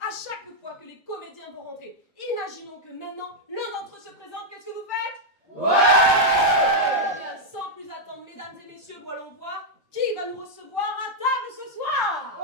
À chaque fois que les comédiens vont rentrer, imaginons que maintenant l'un d'entre eux se présente, qu'est-ce que vous faites? Ouais! Bien, sans plus attendre, mesdames et messieurs, voyons voir qui va nous recevoir à table ce soir.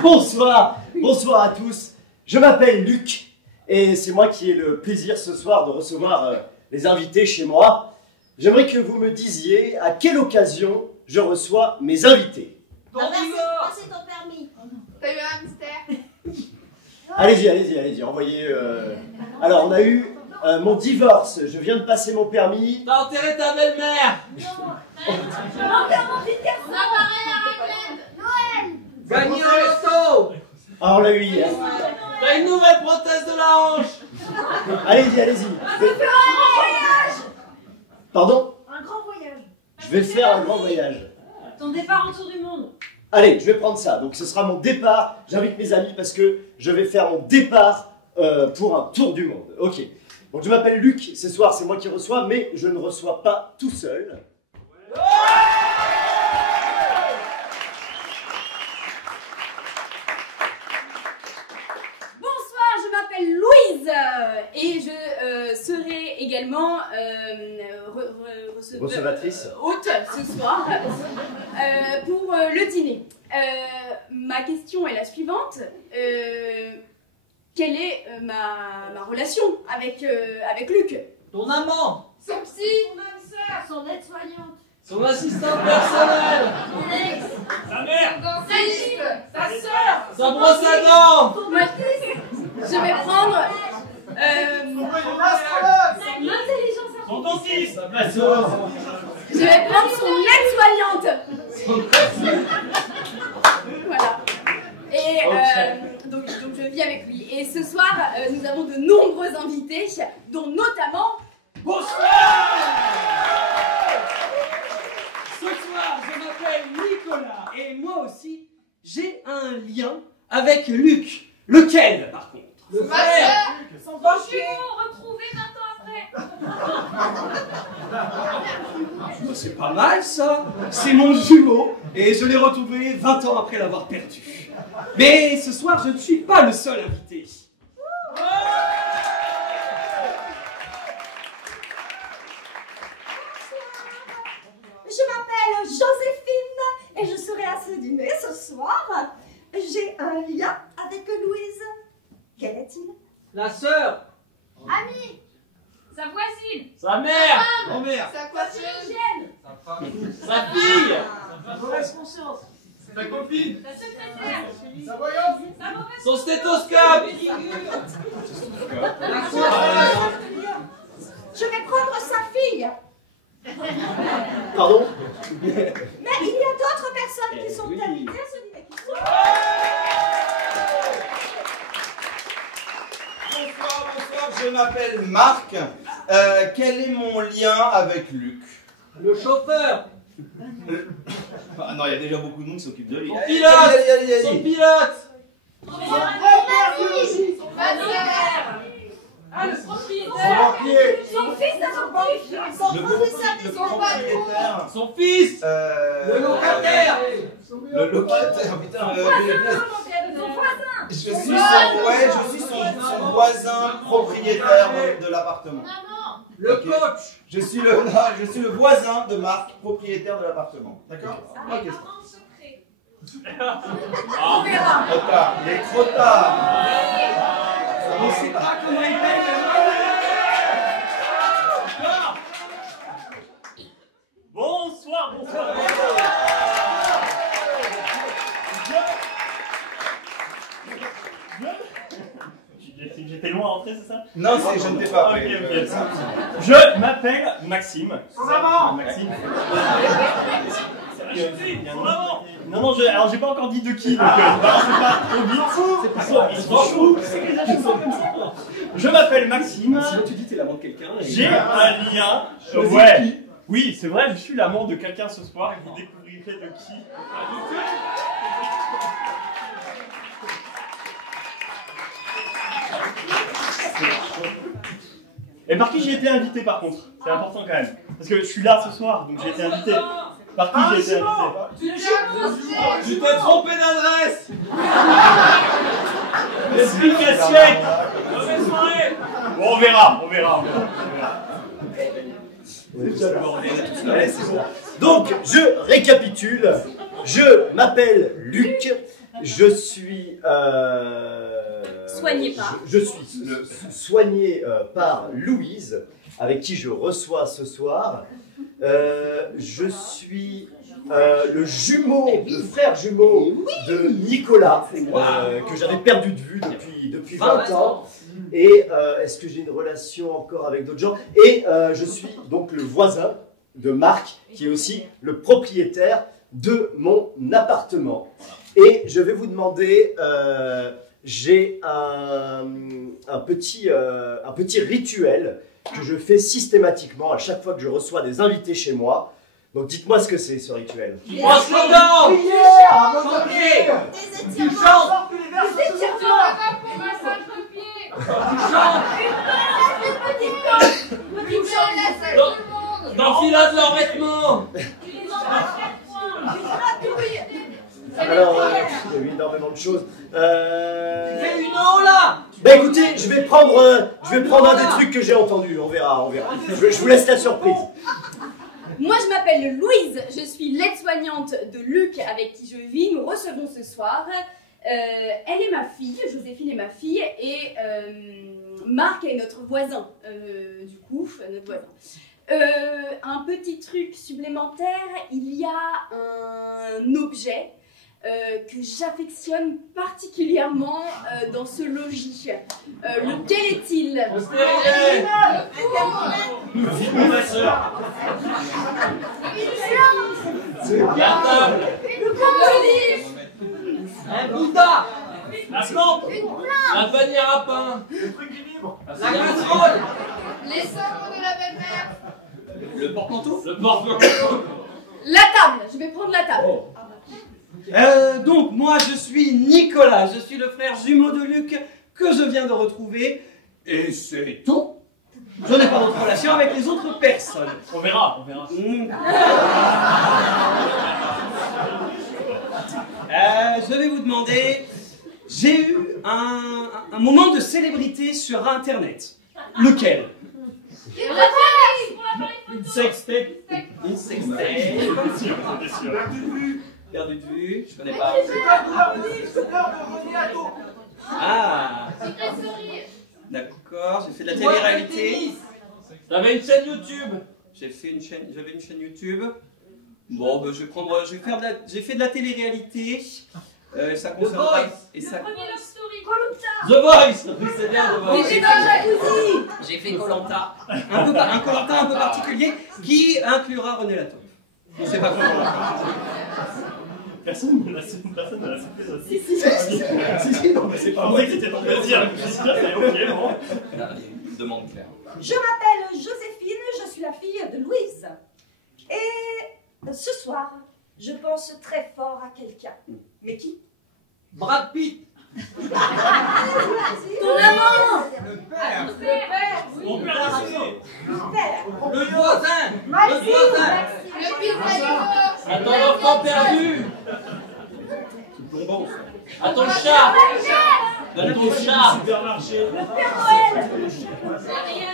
Bonsoir, bonsoir à tous. Je m'appelle Luc et c'est moi qui ai le plaisir ce soir de recevoir les invités chez moi. J'aimerais que vous me disiez à quelle occasion je reçois mes invités. C'est ton permis. T'as eu un mystère. Allez-y, envoyez. Alors, on a eu mon divorce, je viens de passer mon permis. T'as enterré ta belle-mère. L'enterrement d'Internet. La marée à raclette. Noël. Gagné au loto. Ah, on l'a eu hier. T'as une nouvelle prothèse de la hanche. Allez-y. Un grand voyage. Pardon? Un grand voyage. Je vais faire un grand voyage. Ton départ autour du monde. Allez, je vais prendre ça. Donc, ce sera mon départ. J'invite mes amis parce que je vais faire mon départ pour un tour du monde. Ok. Donc, je m'appelle Luc. Ce soir, c'est moi qui reçois, mais je ne reçois pas tout seul. Bonsoir, je m'appelle Louise et je serai également Recevatrice. hôte ce soir pour le dîner. Ma question est la suivante. Quelle est ma relation avec Luc? Ton amant. Son psy. Son âme sœur. Son aide-soignante. Son assistante personnelle. Son ex. Sa mère. Son dentiste. Sa sœur. Sa brosse à dents. Son artiste. Je vais prendre Son intelligence Son dentiste. Sa je vais prendre son aide-soignante. Voilà. Et donc je vis avec lui. Et ce soir, nous avons de nombreux invités, dont notamment... Bonsoir. Ce soir, je m'appelle Nicolas et moi aussi, j'ai un lien avec Luc. Lequel, par contre? Le frère. Son jumeau retrouvé 20 ans après. C'est pas mal ça. C'est mon jumeau et je l'ai retrouvé 20 ans après l'avoir perdu. Mais ce soir, je ne suis pas le seul invité. Je m'appelle Joséphine et je serai à ce dîner ce soir. J'ai un lien avec Louise. Quel est-il? La sœur. Amie. Sa voisine. Sa mère. Grand-mère. Sa coiffeuse. Sa fille. Sa mauvaise conscience. Sa copine. Sa secrétaire. Sa voyante. Sa mauvaise. Son stéthoscope. Je vais prendre sa fille. Pardon? Mais il y a d'autres personnes qui sont invitées à ce dîner. Bonsoir, je m'appelle Marc. Quel est mon lien avec Luc? Le chauffeur. Ah non, il y a déjà beaucoup de monde qui s'occupe de lui. Son pilote. Allez. Son pilote. Son manager. Ah, le propriétaire. Son fils adoptif. Son professeur Le des propriétaire. Son fils. Le locataire. Le locataire, putain. Son voisin. Je suis son voisin propriétaire de l'appartement. Maman. Le Ok. coach. Je suis le voisin de Marc, propriétaire de l'appartement. D'accord? Ok. Amant secret. On verra. Trop tard. Il est trop tard. On ne sait pas comment il est. Bonsoir. J'étais loin à entrer, c'est ça? Non, je ne t'ai pas Ok, appelé. ok. Je m'appelle Maxime. Son amant. Maxime. Non, alors j'ai pas encore dit de qui, donc balancez pas trop vite. C'est pas ça, ils sont chauds. Je m'appelle Maxime. Sinon tu dis t'es l'amant de quelqu'un. J'ai un lien. Ouais. Oui, c'est vrai, je suis l'amant de quelqu'un ce soir et vous découvrirez de qui. Et par qui j'ai été invité par contre? C'est important quand même. Parce que je suis là ce soir, donc j'ai été invité. Par qui j'ai été invité? Tu t'es trompé d'adresse. L'esprit casse-chèque. Mauvaise soirée. Bon, on verra. Allez, c'est bon. Donc, je récapitule. Je m'appelle Luc. Je suis Soigné par. Je suis soigné par Louise, avec qui je reçois ce soir. Je suis le frère jumeau de Nicolas, que j'avais perdu de vue depuis 20 ans. Et est-ce que j'ai une relation encore avec d'autres gens? Et je suis donc le voisin de Marc, qui est aussi le propriétaire de mon appartement. Et je vais vous demander, j'ai un petit rituel que je fais systématiquement à chaque fois que je reçois des invités chez moi. Donc dites-moi ce que c'est, ce rituel. Brosse les dents. Chantier. Des étirements. Des étirements. D'enfilade leurs vêtements. Alors, il y a eu énormément de choses. Fais une eau là. Bah écoutez, je vais prendre un des trucs que j'ai entendu. On verra. Je vous laisse la surprise. Moi, je m'appelle Louise, je suis l'aide-soignante de Luc avec qui je vis. Nous recevons ce soir. Elle est ma fille, Joséphine est ma fille, et Marc est notre voisin, notre voisin. Un petit truc supplémentaire, il y a un objet que j'affectionne particulièrement dans ce logis. Lequel est-il? Un Bouddha. La lampe. La panière à pain. Le truc qui vibre. La casserole. Les sabres de la belle-mère. Le porte-manteau. Le porte-manteau. La table, je vais prendre la table. Donc, moi, je suis Nicolas. Je suis le frère jumeau de Luc que je viens de retrouver. Et c'est tout. Je n'ai pas d'autre relation avec les autres personnes. On verra. Je vais vous demander, j'ai eu un moment de célébrité sur Internet. Lequel? Une sextape. Une sextape. Bien sûr. Perdu de vue, je connais pas. Ah. D'accord, j'ai fait de la télé-réalité. J'avais une chaîne YouTube. J'avais une chaîne YouTube. Bon, ben, j'ai fait de la télé-réalité. Ça concerne pas. Et ça... The Voice. C'est bien The Voice. J'étais dans le jacuzzi. J'ai fait Koh-Lanta. Un Koh-Lanta un peu particulier qui inclura René Latour. On sait pas comment. Personne ne l'a surprise aussi. Si, non, mais c'est pas vrai que c'était ton plaisir. C'est ok, bon. Une demande claire. Je m'appelle Joséphine, je suis la fille de Louise. Et ce soir, je pense très fort à quelqu'un. Mais qui? Brad Pitt. Ton amant. Le père. Mon père aussi. Père. Le voisin. Maxime. Le pizzaïolo. À ton enfant perdu. C'est plombant ça. À ton chat. Donne ton chat. Supermarché. Le Père Noël.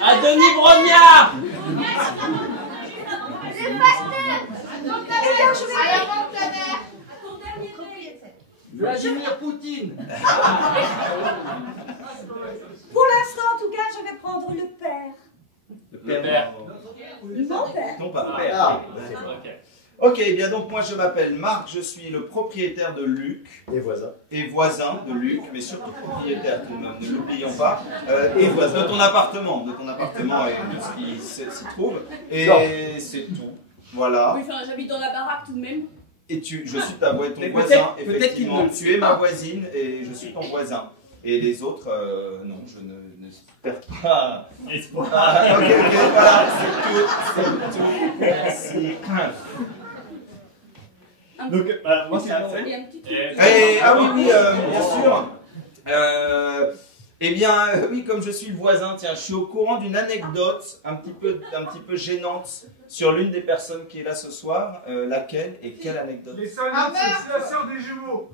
À Denis Brognard. Le pasteur. À la vente de la mère. Vladimir Poutine. Pour l'instant, en tout cas, je vais prendre le père. Le père. Mon père. Non, pas père. Ah. Ok, bien donc moi je m'appelle Marc, je suis le propriétaire de Luc Et voisin. de Luc, mais surtout propriétaire tout de même, ne l'oublions pas, et voisin de ton appartement et de ce qui s'y trouve. Et c'est tout. Voilà. Oui, enfin, j'habite dans la baraque tout de même. Et je suis ton Mais voisin, peut-être qu'il effectivement. ne le Tu es ma voisine et je suis ton voisin. Et les autres, non, je ne perds pas. Espoir. Ah, ok, voilà, c'est tout. Merci. Donc, moi, c'est Et un petit truc. Ah oui, bien sûr. Eh bien, oui, comme je suis le voisin, tiens, je suis au courant d'une anecdote un petit peu gênante sur l'une des personnes qui est là ce soir. Laquelle et quelle anecdote? Les soignantes, c'est la sœur des jumeaux.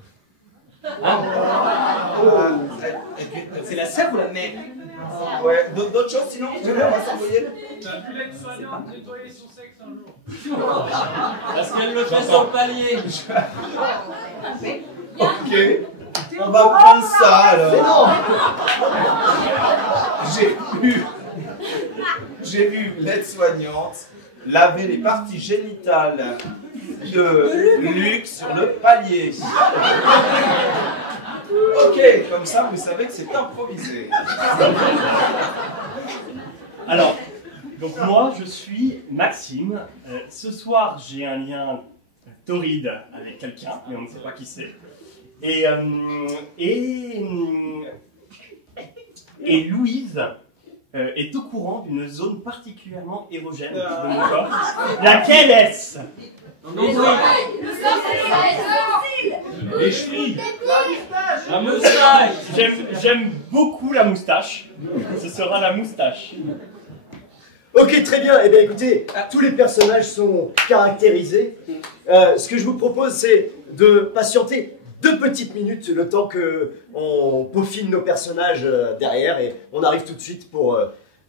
C'est la sœur ou la mère? Ouais, d'autres choses sinon? On va s'envoyer. T'as vu l'aide-soignante nettoyer son sexe un jour? Parce qu'elle le fait sur le palier. Ok, on va prendre ça alors. J'ai vu l'aide-soignante laver les parties génitales de Luc sur le palier. Ok, comme ça vous savez que c'est improvisé. Alors, donc moi je suis Maxime. Ce soir j'ai un lien torride avec quelqu'un, mais on ne sait pas qui c'est. Et Louise est au courant d'une zone particulièrement érogène de mon corps. Laquelle est-ce? Les chevilles. La moustache. J'aime beaucoup la moustache. Ce sera la moustache. Ok, très bien. Eh bien, écoutez, tous les personnages sont caractérisés. Ce que je vous propose, c'est de patienter 2 petites minutes, le temps que on peaufine nos personnages derrière, et on arrive tout de suite pour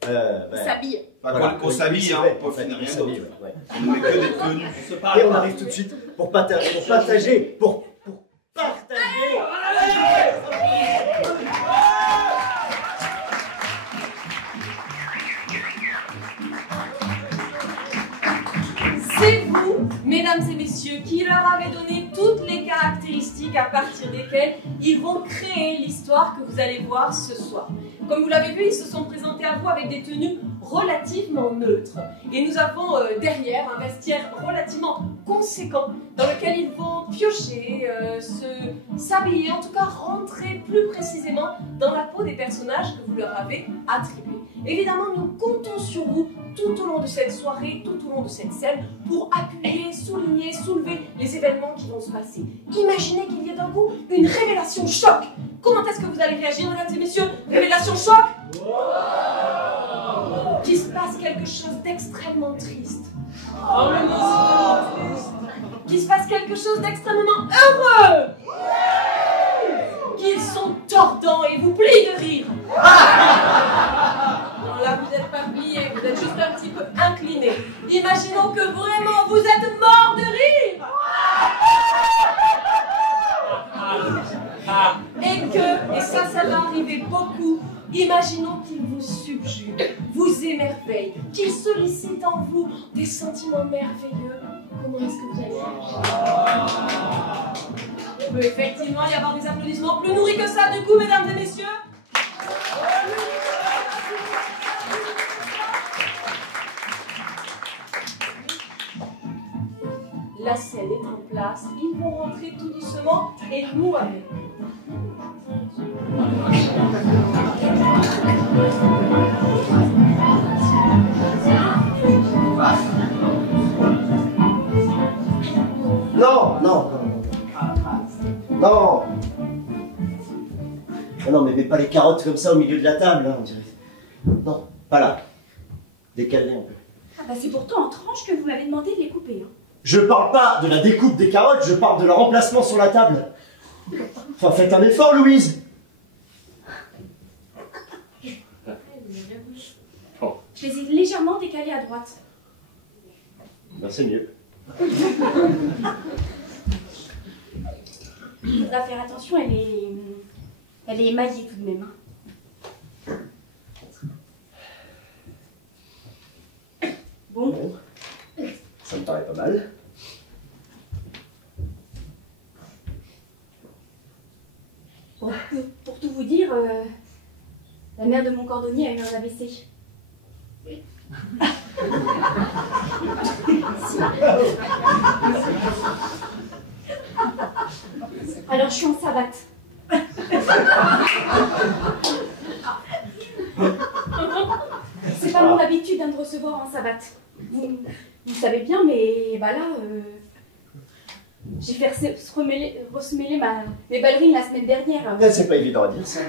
S'habille. Voilà, qu'on s'habille, hein, pour finir rien d'autre. Ouais. On ne met que des tenues. Et on arrive tout de suite pour partager. C'est vous, mesdames et messieurs, qui leur avez donné toutes les caractéristiques à partir desquelles ils vont créer l'histoire que vous allez voir ce soir. Comme vous l'avez vu, ils se sont présentés à vous avec des tenues relativement neutres. Et nous avons derrière un vestiaire relativement conséquent dans lequel ils vont piocher, s'habiller, en tout cas rentrer plus précisément dans la peau des personnages que vous leur avez attribués. Évidemment, nous comptons sur vous tout au long de cette soirée, tout au long de cette scène, pour appuyer, souligner, soulever les événements qui vont se passer. Imaginez qu'il y ait d'un coup une révélation choc. Comment est-ce que vous allez réagir, mesdames et messieurs? Révélation choc! Qu'il se passe quelque chose d'extrêmement triste. Oh mais non, c'est triste. Qu'il se passe quelque chose d'extrêmement heureux. Qu'ils sont tordants et vous plient de rire. Non, là, vous n'êtes pas pliés, vous êtes juste un petit peu inclinés. Imaginons que vraiment vous êtes morts de rire. Et ça va arriver beaucoup. Imaginons qu'il vous subjugue, vous émerveille, qu'il sollicite en vous des sentiments merveilleux. Comment est-ce que vous allez réagir? Il peut effectivement y avoir des applaudissements plus nourris que ça, du coup, mesdames et messieurs. La scène est en place, ils vont rentrer tout doucement et nous avec. Non, mais mets pas les carottes comme ça au milieu de la table, hein, on dirait. Non, pas là. Décalez un peu. Ah bah c'est pourtant en tranches que vous m'avez demandé de les couper. Hein. Je parle pas de la découpe des carottes, je parle de leur emplacement sur la table. Enfin, faites un effort, Louise. Je les ai légèrement décalés à droite. Ben, c'est mieux. Il faudra faire attention, elle est émaillée tout de même. Hein. Bon. Ça me paraît pas mal. Bon, pour tout vous dire, la mère de mon cordonnier a eu un AVC. Oui. Alors je suis en savate. C'est pas mon habitude de recevoir en savate. Vous savez bien, mais bah là, J'ai fait ressemeler mes ballerines la semaine dernière. C'est pas évident à dire ça.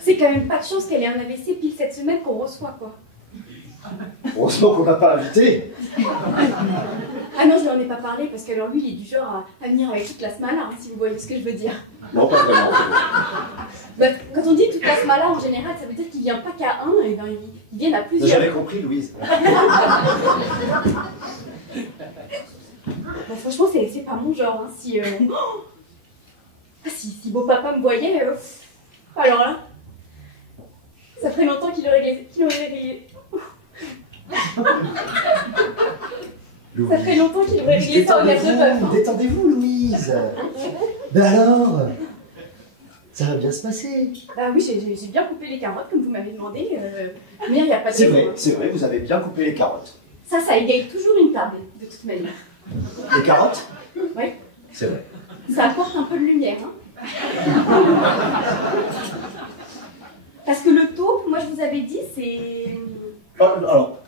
C'est quand même pas de chance qu'elle ait un AVC pile cette semaine qu'on reçoit, quoi. Heureusement qu'on n'a pas invité. Ah non, je lui en ai pas parlé parce que alors lui, il est du genre à venir avec toute la smala, hein, si vous voyez ce que je veux dire. Non, pas vraiment. Bah, quand on dit toute la smala, en général, ça veut dire qu'il vient pas qu'à un, et ben ils viennent à plusieurs. J'avais compris, Louise. Bah, franchement, c'est pas mon genre. Hein. Si beau papa me voyait, alors là, ça ferait longtemps qu'il aurait réglé. Ça fait longtemps qu'il aurait réglé ça au maître de bœuf. Détendez-vous, Louise. Ben alors, ça va bien se passer. Bah oui, j'ai bien coupé les carottes comme vous m'avez demandé. Mais il n'y a pas de C'est vrai, vous avez bien coupé les carottes. Ça égaye toujours une table, de toute manière. Les carottes? Oui. C'est vrai. Ça apporte un peu de lumière, hein. Parce que le taupe, moi je vous avais dit, c'est... Alors,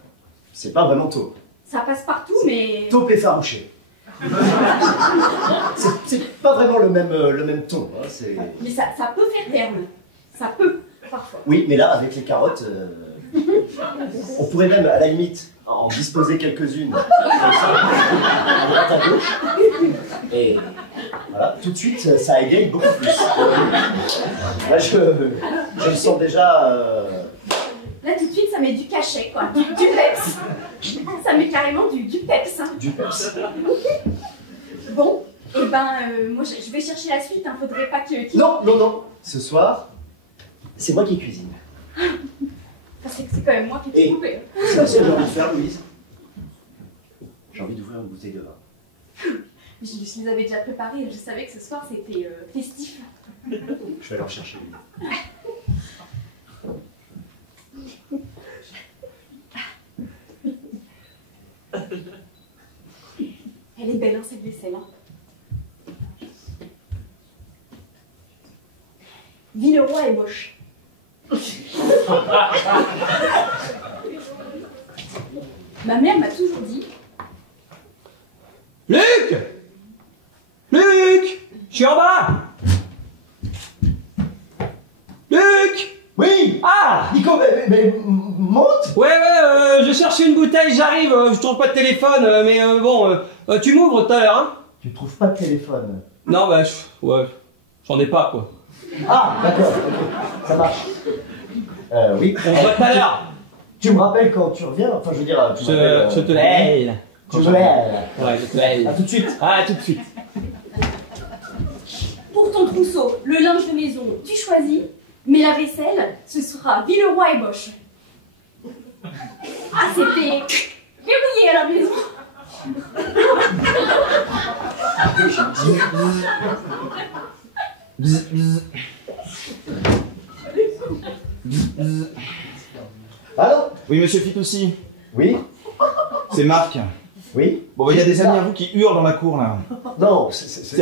c'est pas vraiment taupe. Ça passe partout, mais... Taupe effarouché. C'est pas vraiment le même ton. Hein, mais ça peut faire terme. Ça peut, parfois. Oui, mais là, avec les carottes, on pourrait même, à la limite, en disposer quelques-unes. À droite, à gauche. Et voilà, tout de suite, ça égaye beaucoup plus. Là, je le sens déjà... Là, tout de suite, ça met du cachet, quoi. Du peps. Ça met carrément du peps. Hein. Du peps. Bon, et ben, moi, je vais chercher la suite. Hein. Faudrait pas que... Non. Ce soir, c'est moi qui cuisine. C'est quand même moi qui ai tout coupé. C'est ce que j'ai envie de faire, Louise. J'ai envie d'ouvrir une bouteille de vin. Je les avais déjà préparés. Je savais que ce soir, c'était festif. Je vais aller en chercher une. Elle est belle, hein, cette vaisselle. Hein. Villeroy est moche. Ma mère m'a toujours dit... Luc! Luc! Je suis en bas! Luc! Oui! Ah! Nico, mais monte! Ouais, je cherche une bouteille, j'arrive, je trouve pas de téléphone, mais bon, tu m'ouvres tout à l'heure, hein? Tu trouves pas de téléphone? Non, bah, ouais, j'en ai pas, quoi. Ah, d'accord, ok, ça marche. Oui. On se voit tout à l'heure. Tu me rappelles quand tu reviens? Enfin, je veux dire, je te l'aide. Tu te l'aide. Ouais, je te l'aide. À tout de suite. Ah, à tout de suite. Pour ton trousseau, le linge de maison, tu choisis, mais la vaisselle, ce sera Villeroy et Bosch. Ah, c'était verrouillé à la maison. Allô? Oui, monsieur Fitoussi. Oui? C'est Marc. Oui? Bon, il y a des amis à vous qui hurlent dans la cour, là. Non,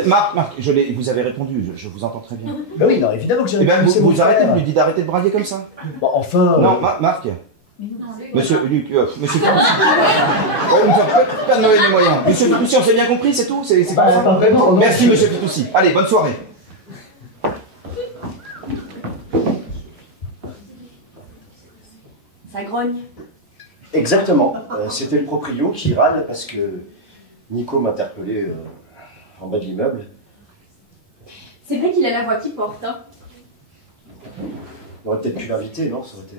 Marc, vous avez répondu, je vous entends très bien. Ben oui, non, évidemment que j'ai Eh ben, répondu. vous arrêtez, vous lui dites d'arrêter de brailler comme ça. Bon, enfin... Non, Marc. Monsieur Luc, monsieur Fitoussi. Ouais, vous faites pas de mauvais moyens. Monsieur Fitoussi, on s'est bien compris, c'est tout? C'est pas vraiment. Merci, monsieur Fitoussi. Allez, bonne soirée. Ça grogne. Exactement. C'était le proprio qui râle parce que Nico m'interpellait en bas de l'immeuble. C'est vrai qu'il a la voix qui porte, hein. On aurait peut-être pu l'inviter, non? Ça aurait été...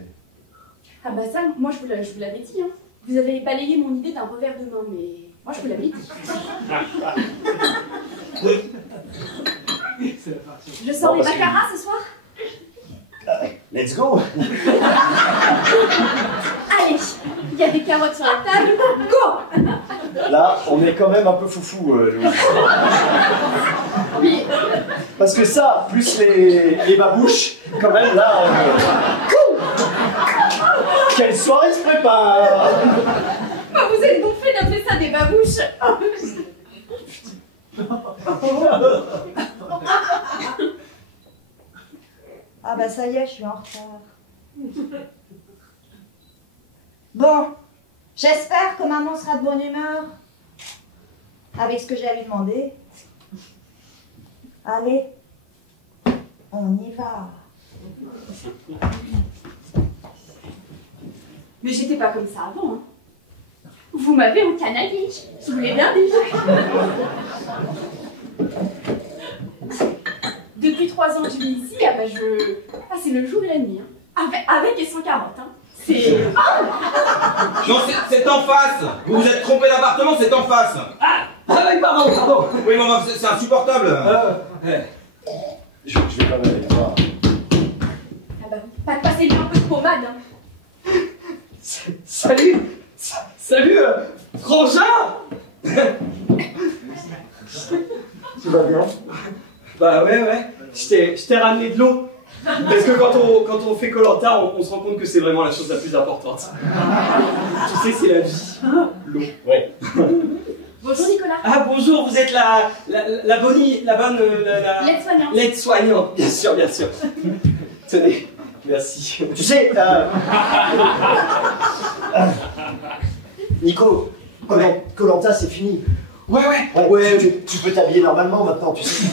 Ah bah ça, moi je vous l'avais dit, hein. Vous avez balayé mon idée d'un revers de main, mais moi je vous l'avais dit. Je sors les baccarat ce soir? Let's go. Allez, il y a des carottes sur la table, go. Là, on est quand même un peu foufou, Louis. Oui. Parce que ça, plus les babouches, quand même, là... Quelle soirée se prépare! Bah, vous êtes gonflés d'appeler ça des babouches. Ah bah ça y est, je suis en retard. Bon, J'espère que maman sera de bonne humeur avec ce que j'ai à lui demander. Allez, on y va. Mais j'étais pas comme ça avant, hein. Vous m'avez encanaillé, je vous l'ai bien dit. Depuis 3 ans que je vis ici, ah bah c'est le jour et la nuit, hein. Avec et sans carottes, hein. C'est... Non, c'est en face. Vous vous êtes trompé d'appartement, c'est en face. Ah oui, pardon. Oui, mais enfin, c'est insupportable. Je vais quand même aller voir. Ah bah, pas de passer un peu de pommade, hein. Salut, frangin. Tu vas bien? Bah ouais, je t'ai ramené de l'eau. Parce que quand on fait Koh-Lanta, on se rend compte que c'est vraiment la chose la plus importante. Tu sais, c'est la vie. L'eau. Ouais. Bonjour Nicolas. Ah bonjour, vous êtes la bonne... L'aide-soignante. L'aide-soignante, bien sûr. Tenez, merci. Tu sais, Nico, Koh-Lanta c'est fini. Ouais. Tu peux t'habiller normalement maintenant, tu sais.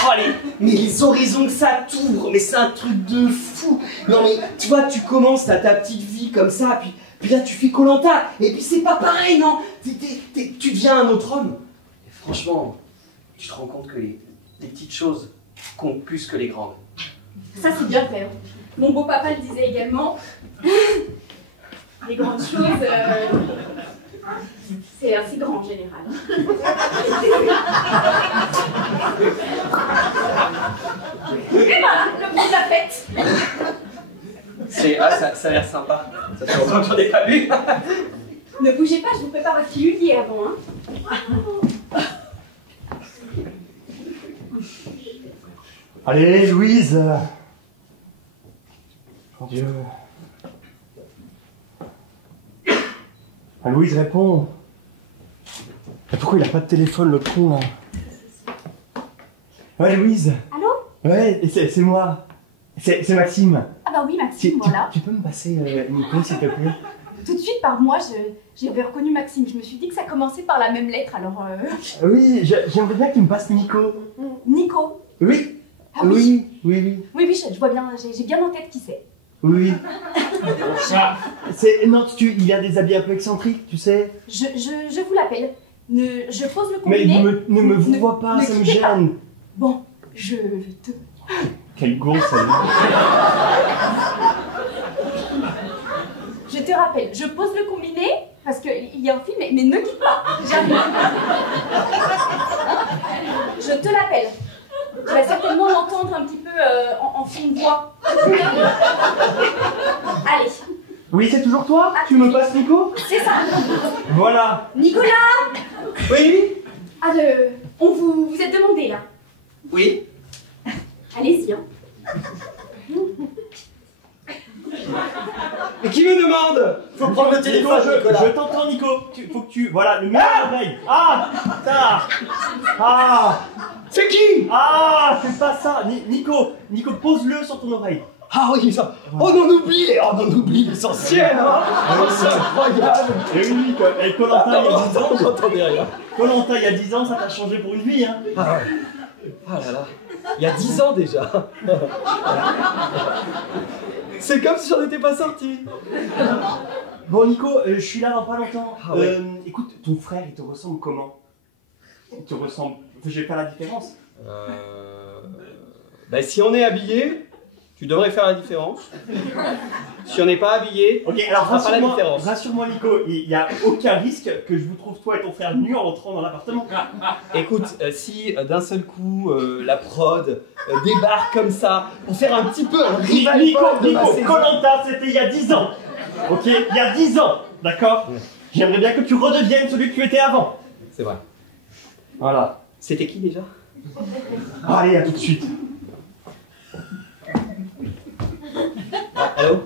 Oh, mais les horizons que ça t'ouvre, mais c'est un truc de fou. Non mais, tu vois, tu commences, t'as ta petite vie comme ça, puis là tu fais Koh-Lanta, et puis c'est pas pareil, non? Tu deviens un autre homme. Et franchement, tu te rends compte que les petites choses comptent plus que les grandes. Ça c'est bien fait, hein. Mon beau-papa le disait également. Les grandes choses, c'est assez grand en général. Et voilà, le bruit de la fête. Ça a l'air sympa. Ça fait longtemps que j'en ai pas vu. Ne bougez pas, je vous prépare un petit huilier avant, hein. Allez, Louise. Mon Dieu. Ah, Louise, réponds. Mais pourquoi il a pas de téléphone, le con, là? Ouais, Louise. Allô? Ouais, c'est moi. C'est Maxime. Ah bah oui, Maxime, voilà. Tu peux me passer Nico, s'il te plaît? Tout de suite, par moi, j'avais reconnu Maxime. Je me suis dit que ça commençait par la même lettre, alors... Oui, j'aimerais bien que tu me passes Nico. Nico? Oui. Ah, oui. Oui, je vois bien, j'ai bien en tête qui c'est. Oui. Non, il a des habits un peu excentriques, tu sais. Je vous l'appelle. Je pose le Mais combiné. ne me vous vois pas, ça me quittez pas. gêne. Bon, je te... Quelle gourde, celle-là. Je te rappelle, je pose le combiné, parce qu'il y a un film, mais ne quitte pas. J'arrive. Je te l'appelle. Tu vas certainement l'entendre un petit peu en fond de voix. Allez. Oui, c'est toujours toi? Tu me passes Nico? C'est ça. Voilà. Nicolas! Oui? Ah, vous êtes demandé, là. Oui? Allez-y, hein. Mais qui me demande? Faut prendre le téléphone, Nicolas. Je t'entends, Nico. Faut que tu... Voilà, le meilleur oreille. Ah, ça. Ah. C'est qui? Ah, c'est pas ça. Nico, pose-le sur ton oreille. Ah oui, ça. On en oublie l'essentiel, hein. C'est incroyable. Et oui, et Koh-Lanta, il y a 10 ans. J'entendais rien. Koh-Lanta, il y a 10 ans, ça t'a changé pour une vie, hein. Ah ouais. Ah là là. Il y a 10 ans déjà. C'est comme si j'en étais pas sorti. Bon, Nico, je suis là dans pas longtemps. Ah ouais. Écoute, ton frère, il te ressemble comment? Il te ressemble... Je vais faire la différence. Bah, si on est habillé, tu devrais faire la différence. Si on n'est pas habillé, Ok, alors on fera pas la différence. rassure-moi, Nico, il n'y a aucun risque que je vous trouve toi et ton frère nus en rentrant dans l'appartement. Écoute, si d'un seul coup la prod débarque comme ça pour faire un petit peu un revival Nico, de ma saison. Koh-Lanta, c'était il y a 10 ans. Ok, il y a 10 ans, d'accord? J'aimerais bien que tu redeviennes celui que tu étais avant. C'est vrai. Voilà. C'était qui déjà? Allez, à tout de suite. Ah, allô?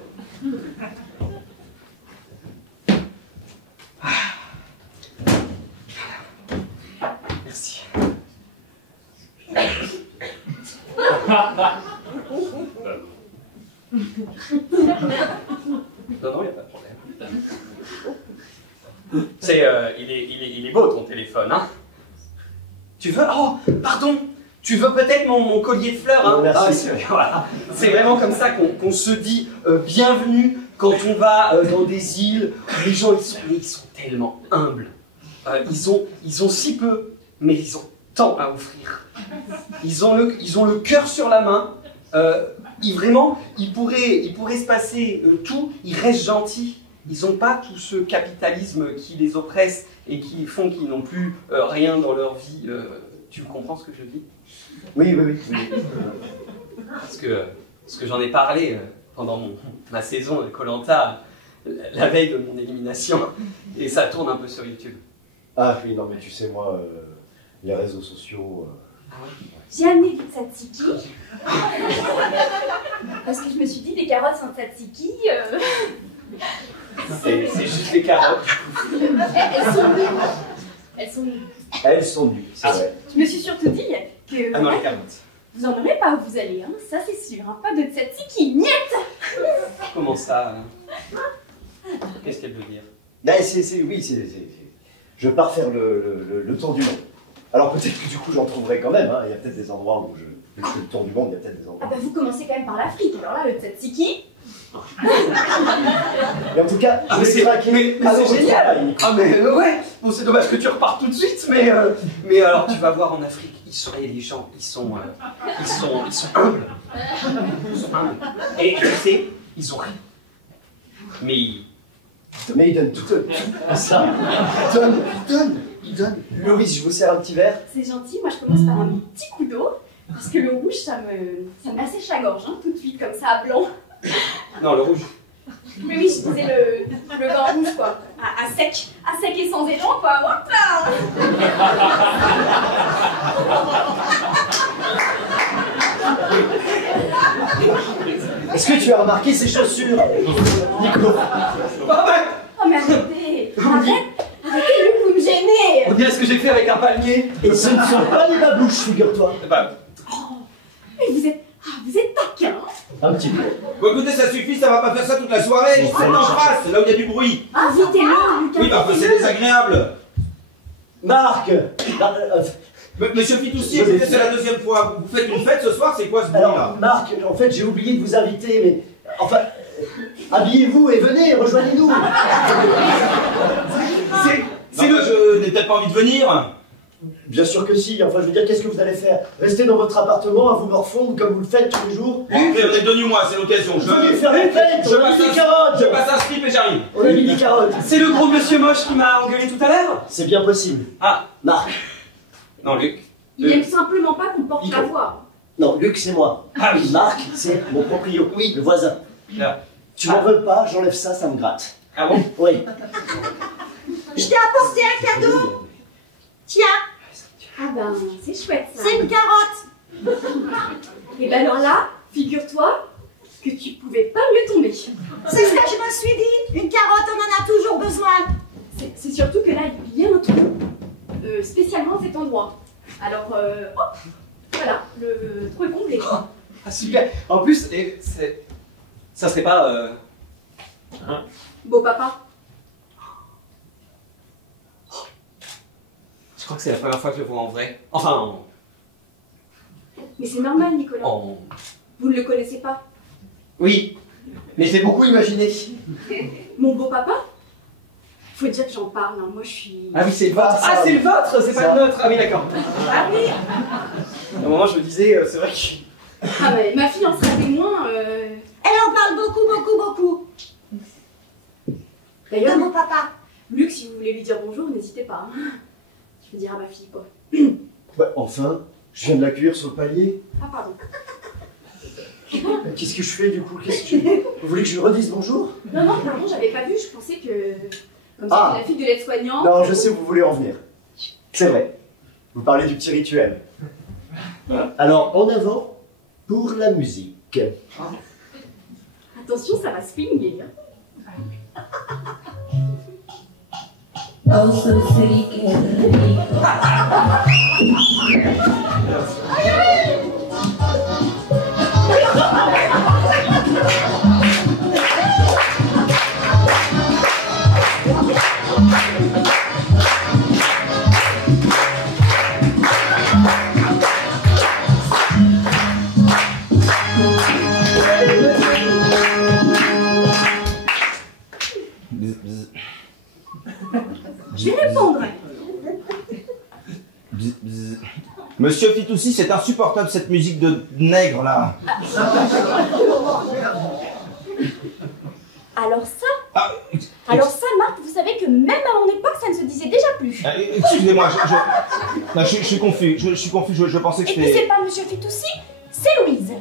Merci. Non, non, il n'y a pas de problème. Il est beau ton téléphone, hein? Tu veux... Oh, pardon! Tu veux peut-être mon collier de fleurs, hein? Merci. Voilà. C'est vraiment comme ça qu'on se dit bienvenue quand on va dans des îles où les gens ils sont tellement humbles. Ils ont si peu, mais ils ont tant à offrir. Ils ont le cœur sur la main. Vraiment, il pourrait se passer tout, ils restent gentils. Ils n'ont pas tout ce capitalisme qui les oppresse et qui font qu'ils n'ont plus rien dans leur vie. Tu comprends ce que je dis? Oui. Parce que j'en ai parlé pendant ma saison de Koh-Lanta, la veille de mon élimination, et ça tourne un peu sur YouTube. Ah oui, non mais tu sais, moi, les réseaux sociaux... J'ai amené du tzatziki. Parce que je me suis dit, des carottes sans tzatziki... C'est juste des carottes. Elles sont nues. Elles sont nues. Elles sont nues, c'est vrai. Je me suis surtout dit que... Ah non, les carottes. Vous en aurez pas où vous allez, hein, ça c'est sûr. Hein. Pas de tzatziki, niet. Comment ça? Qu'est-ce qu'elle veut dire? Je pars faire le tour du monde. Alors peut-être que du coup j'en trouverai quand même, hein. Il y a peut-être des endroits où je fais le tour du monde, il y a peut-être des endroits. Ah bah vous commencez quand même par l'Afrique, alors là le tzatziki... Et en tout cas, je vais craquer. Mais c'est génial! Ah mais ouais! Bon, c'est dommage que tu repars tout de suite, mais alors tu vas voir en Afrique, les gens, ils sont humbles. Ils sont humbles. Et tu sais, ils ont rien. Mais ils donnent tout ça. Ils donnent. Louise, je vous sers un petit verre. C'est gentil, moi je commence par un petit coup d'eau, parce que le rouge ça me assèche la gorge, hein, tout de suite, comme ça, à blanc. Non, le rouge. Mais oui, je disais le vin rouge, quoi. À sec et sans élan, quoi. Hop là. Est-ce que tu as remarqué ces chaussures, Nico? Oh mais arrêtez. Arrêtez, vous me gênez. On dirait ce que j'ai fait avec un palmier. Et ce ne sont pas des babouches, figure-toi. Mais vous êtes taquin. Un petit peu. Bon, écoutez, ça suffit, ça va pas faire ça toute la soirée. Je passe, là où il y a du bruit. Invitez-le, Lucas. Oui, bah c'est désagréable. Marc. Monsieur Fitoussi, écoutez, c'est la deuxième fois. Vous faites une fête ce soir, c'est quoi ce bruit-là? Alors, Marc, en fait, j'ai oublié de vous inviter, mais... Enfin, habillez-vous et venez, rejoignez-nous. Je n'ai peut-être pas envie de venir. Bien sûr que si, enfin je veux dire, qu'est-ce que vous allez faire? Rester dans votre appartement à vous morfondre comme vous le faites tous les jours? Donnez-moi, c'est l'occasion. Venez faire une fête, on a mis des carottes. Je passe un slip et j'arrive. On a mis des carottes. C'est le gros monsieur moche qui m'a engueulé tout à l'heure? C'est bien possible. Ah, Marc. Non, Luc. Il aime simplement pas qu'on porte la voix. Non, Luc, c'est moi. Ah oui. Marc, c'est mon proprio. Oui, le voisin. Là. Tu m'en veux pas, j'enlève ça, ça me gratte. Ah bon? Oui. Je t'ai apporté un cadeau. Tiens, Ah ben, c'est chouette ça. c'est une carotte. Et ben alors là, figure-toi que tu pouvais pas mieux tomber. C'est ce que je me suis dit. Une carotte, on en a toujours besoin. C'est surtout que là, il y a un trou, spécialement à cet endroit. Alors, hop, voilà, le trou est comblé. Ah super. En plus, ça serait pas... Beau papa. Je crois que c'est la première fois que je le vois en vrai. Enfin, Mais c'est normal, Nicolas. Vous ne le connaissez pas. Oui, mais je l'ai beaucoup imaginé. Mon beau papa. Faut dire que j'en parle, hein. Moi je suis... Ah oui, c'est le vôtre. Ah, c'est le vôtre, c'est pas le nôtre. Ah oui, d'accord. Ah oui. À un moment, je me disais, c'est vrai que... Ah mais ma fille en sera témoin. Elle en parle beaucoup. D'ailleurs, De mon papa. Luc, si vous voulez lui dire bonjour, n'hésitez pas. Hein. Je vais dire à ma fille, quoi. Ouais, enfin, je viens de l'accueillir sur le palier. Ah pardon. Qu'est-ce que je fais du coup? Vous voulez que je lui redise bonjour? Non, pardon, j'avais pas vu, je pensais que... Comme ça, la fille de l'aide-soignante... Non, je sais où vous voulez en venir. C'est vrai. Vous parlez du petit rituel. Alors, en avant pour la musique. Attention, ça va swinguer. Hein. Oh, so silly, qué rico. Monsieur Fitoussi, c'est insupportable cette musique de nègre là. Alors ça, Ah, Marthe, vous savez que même à mon époque, ça ne se disait déjà plus. excusez-moi, non, je suis confus, je pensais que Et puis c'était... c'est pas Monsieur Fitoussi, c'est Louise.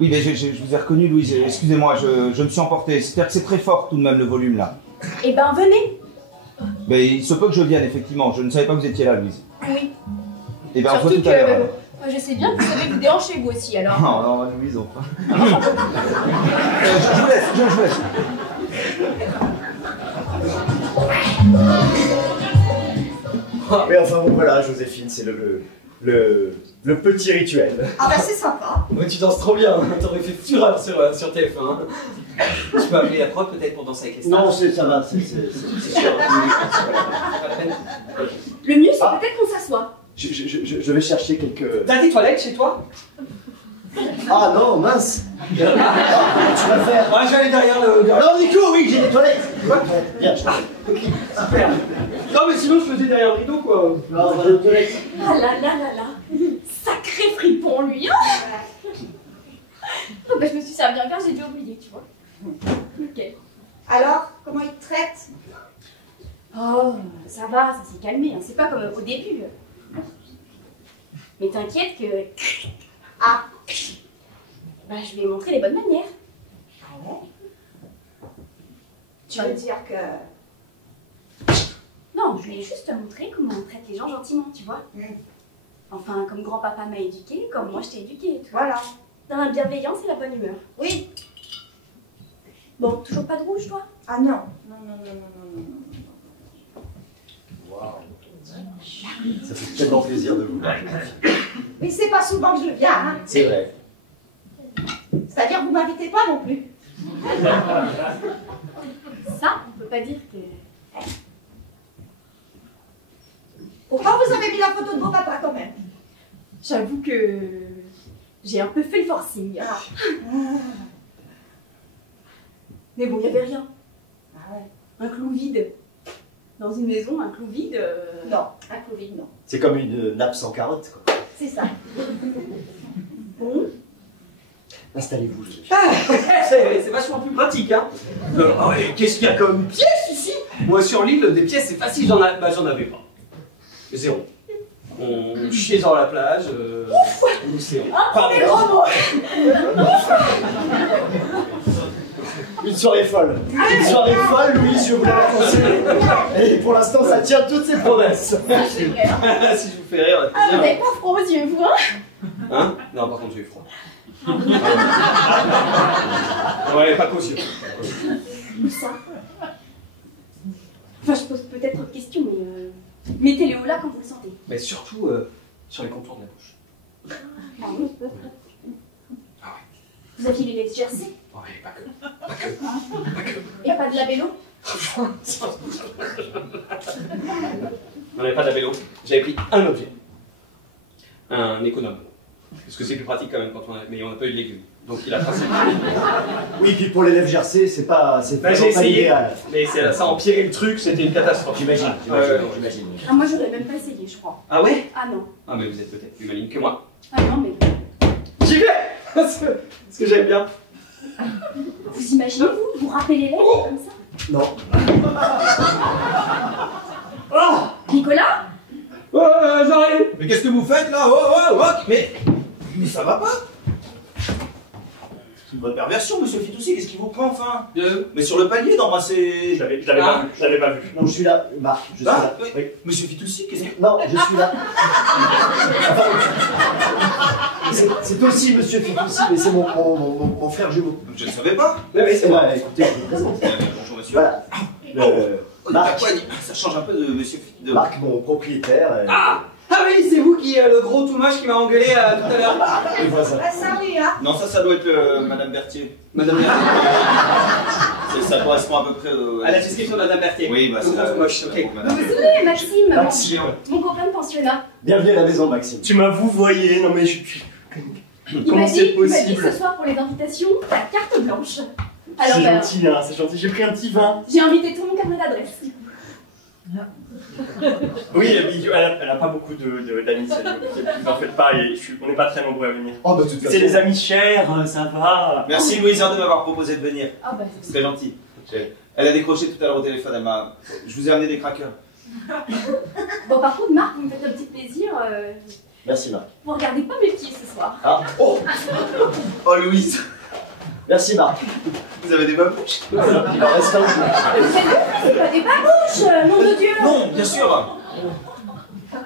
Oui, mais je vous ai reconnu, Louise, excusez-moi, je me suis emporté. C'est-à-dire que c'est très fort tout de même le volume là. Eh ben venez. Mais il se peut que je vienne, effectivement, je ne savais pas que vous étiez là, Louise. Oui. Et ben on se voit Surtout tout à l'heure. alors. que je sais bien que vous savez vous déhanchez vous aussi alors. Non, non, Louise, enfin. Je vous laisse. Mais enfin bon voilà, Joséphine, c'est le petit rituel. Ah bah c'est sympa. Ouais, tu danses trop bien, t'aurais fait fureur sur TF1. Hein. Tu peux appeler la prod peut-être pour danser avec les stars. Non, ça va, c'est sûr. Le mieux c'est peut-être qu'on s'assoit. Je vais chercher quelques... T'as des toilettes chez toi? Ah non, mince. Tu vas faire... Ouais, je vais aller derrière le... Non, Nico, oui, j'ai des toilettes. Viens, je Super. Non mais sinon je faisais derrière le rideau quoi. Non, on va aux toilettes. Ah là là là là. Sacré fripon lui hein. Oh, bah, je me suis servi un verre, j'ai dû oublier, tu vois. Ok. Alors, comment ils te traitent? Oh, ça va, ça s'est calmé, hein. C'est pas comme au début. Mais t'inquiète que... Ah, Bah, je vais montrer les bonnes manières. ah ouais. Tu veux dire que... Non, je vais juste te montrer comment on traite les gens gentiment, tu vois. Enfin, comme grand-papa m'a éduqué, comme moi je t'ai éduqué, tu vois. Voilà. Dans la bienveillance et la bonne humeur. Oui. Bon, toujours pas de rouge, toi? Ah non. Non. Ça fait tellement plaisir de vous voir. Mais c'est pas souvent que je viens, hein. C'est vrai. C'est-à-dire que vous m'invitez pas non plus. Ça, on peut pas dire que... Pourquoi vous avez mis la photo de vos papas quand même? J'avoue que... j'ai un peu fait le forcing. Ah. Mais bon, il y avait rien. Ah ouais. Un clou vide. Dans une maison, un clou vide... Non, un Covid, non. C'est comme une nappe sans carotte, quoi. C'est ça. Bon. Installez-vous, Joséphine. C'est vachement plus pratique hein. Ah ouais, qu'est-ce qu'il y a comme pièce ici? Moi sur l'île, des pièces c'est facile, j'en avais pas. Zéro. On chiait dans la plage, l'océan. Ah, les gros mots. Une soirée folle. Une soirée folle, Louise, je vous la conseille. Et pour l'instant, ça tient toutes ses promesses. C'est vrai. Si je vous fais rire, Ah, vous n'avez pas froid aux yeux, vous, hein? Hein? Non, par contre j'ai eu froid. Ouais, pas qu'aux yeux. Où ça? Enfin, je pose peut-être trop de questions, mais... mettez-les au là quand vous le sentez. Mais surtout sur les contours de la bouche. Ah oui. Vous aviez les legs jersey? Ouais, pas que. Et pas de labello? On n'avait pas de labello. J'avais pris un objet. Un économe. Parce que c'est plus pratique quand même quand on a... Mais on n'a pas eu de légumes. Donc il a tracé. Oui, puis pour l'élève GRC, c'est pas j'ai essayé, idéal. mais ça a empiré le truc, c'était une catastrophe. J'imagine. Ah, moi, j'aurais même pas essayé, je crois. Ah ouais? Ah non. Ah mais vous êtes peut-être plus maligne que moi. Ah non, mais... J'y vais. Parce que j'aime bien. Vous imaginez, vous rappelez les lèvres comme ça? Non. Nicolas? J'arrive. Mais qu'est-ce que vous faites là? Oh, mais ça va pas? C'est une bonne perversion, monsieur Fitoussi, qu'est-ce qui vous prend enfin? Mais sur le palier d'embrasser... Je l'avais pas vu. Non, je suis là. Bah, je suis là. Oui. Oui. Monsieur Fitoussi, qu'est-ce que... Non, je suis là. C'est aussi Monsieur Fitoussi, mais c'est mon frère jumeau. Je ne savais pas. Oui, c'est moi. Bah, écoutez, je vous présente. Bonjour monsieur. Voilà. Marc, Ça change un peu de monsieur Fitoussi. Marc, mon propriétaire. Ah oui, c'est vous qui, le gros tout moche qui m'a engueulé tout à l'heure. Et voisin. Ah, salut, hein. Non, ça doit être Madame Berthier. Madame Berthier. Ça correspond à peu près À la description de Madame Berthier. Oui, bah Le c'est gros tout moche, ok. Vous vous souvenez, Maxime? Maxime. Mon copain de pensionnat. Bienvenue à la maison, Maxime. Tu m'as vouvoyé, non mais je... Il Comment m'a c'est dit possible? ce soir pour les invitations, ta carte blanche. Alors, C'est gentil, hein, c'est gentil. J'ai pris un petit vin. j'ai invité tout mon carnet d'adresses. Oui, elle a pas beaucoup d'amis, vous en faites pas, et on n'est pas très nombreux à venir. Oh, bah, de toute façon. C'est des amis chers, ça va. Merci Louise de m'avoir proposé de venir. Ah bah, C'est très gentil. Elle a décroché tout à l'heure au téléphone, je vous ai amené des crackers. Bon, par contre, Marc, vous me faites un petit plaisir. Merci, Marc. Vous regardez pas mes pieds ce soir. Ah, oh, Oh Louise, merci, Marc. vous avez des babouches? Il en reste un. C'est pas des babouches, nom de Dieu. Non, bien sûr.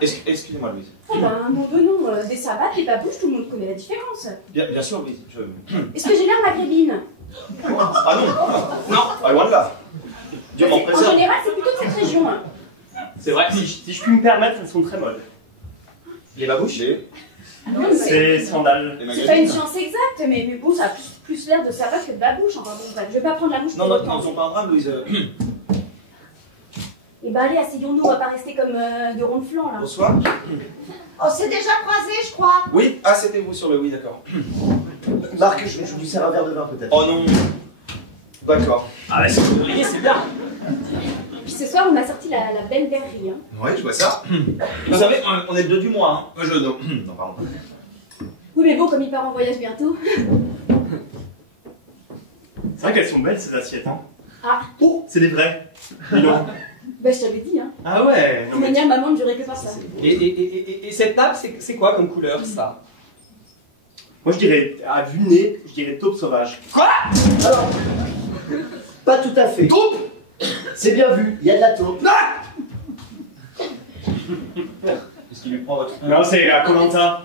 Excusez-moi Louise. Oh bah, un nom de nom, des savates, des babouches, tout le monde connaît la différence. Bien sûr Louise. Est-ce que j'ai l'air maghrébine? Ah non, non, pas loin de là. Dieu m'en En préserve. général, c'est plutôt de cette région. Hein. C'est vrai, si je puis me permettre, elles sont très modes. Les babouches, C'est sandales. C'est pas une science exacte, mais bon, ça a plus l'air de savate que de babouche. Enfin bon, bref, je vais pas prendre la bouche Non, pour non, autant. ils sont pas en drame Louise. Et bah allez, asseyons-nous, on va pas rester comme de ronds de flanc là. Bonsoir. Oh, c'est déjà croisé, je crois. Oui, ah c'était vous sur le oui, d'accord. Marc, je vous sers un verre de vin peut-être. Oh non. D'accord. Ah bah, si vous riez, c'est bien. Puis ce soir, on a sorti la belle verrerie. Hein. Ouais, je vois ça. Vous savez, on est le 2 du mois, hein. Non, pardon. Oui, mais bon, comme il part en voyage bientôt. C'est vrai qu'elles sont belles ces assiettes, hein. Ah. Oh, c'est des vrais. Dis donc. Bah, je t'avais dit, hein. Ah ouais. De toute manière, maman ne durait que par ça. Et cette table, c'est quoi comme couleur, ça? Moi je dirais, à vue de nez, je dirais taupe sauvage. Quoi? Alors, pas tout à fait. Taupe? C'est bien vu, il y a de la taupe. Qu'est-ce qui lui prend votre... Non, c'est à Koh-Lanta.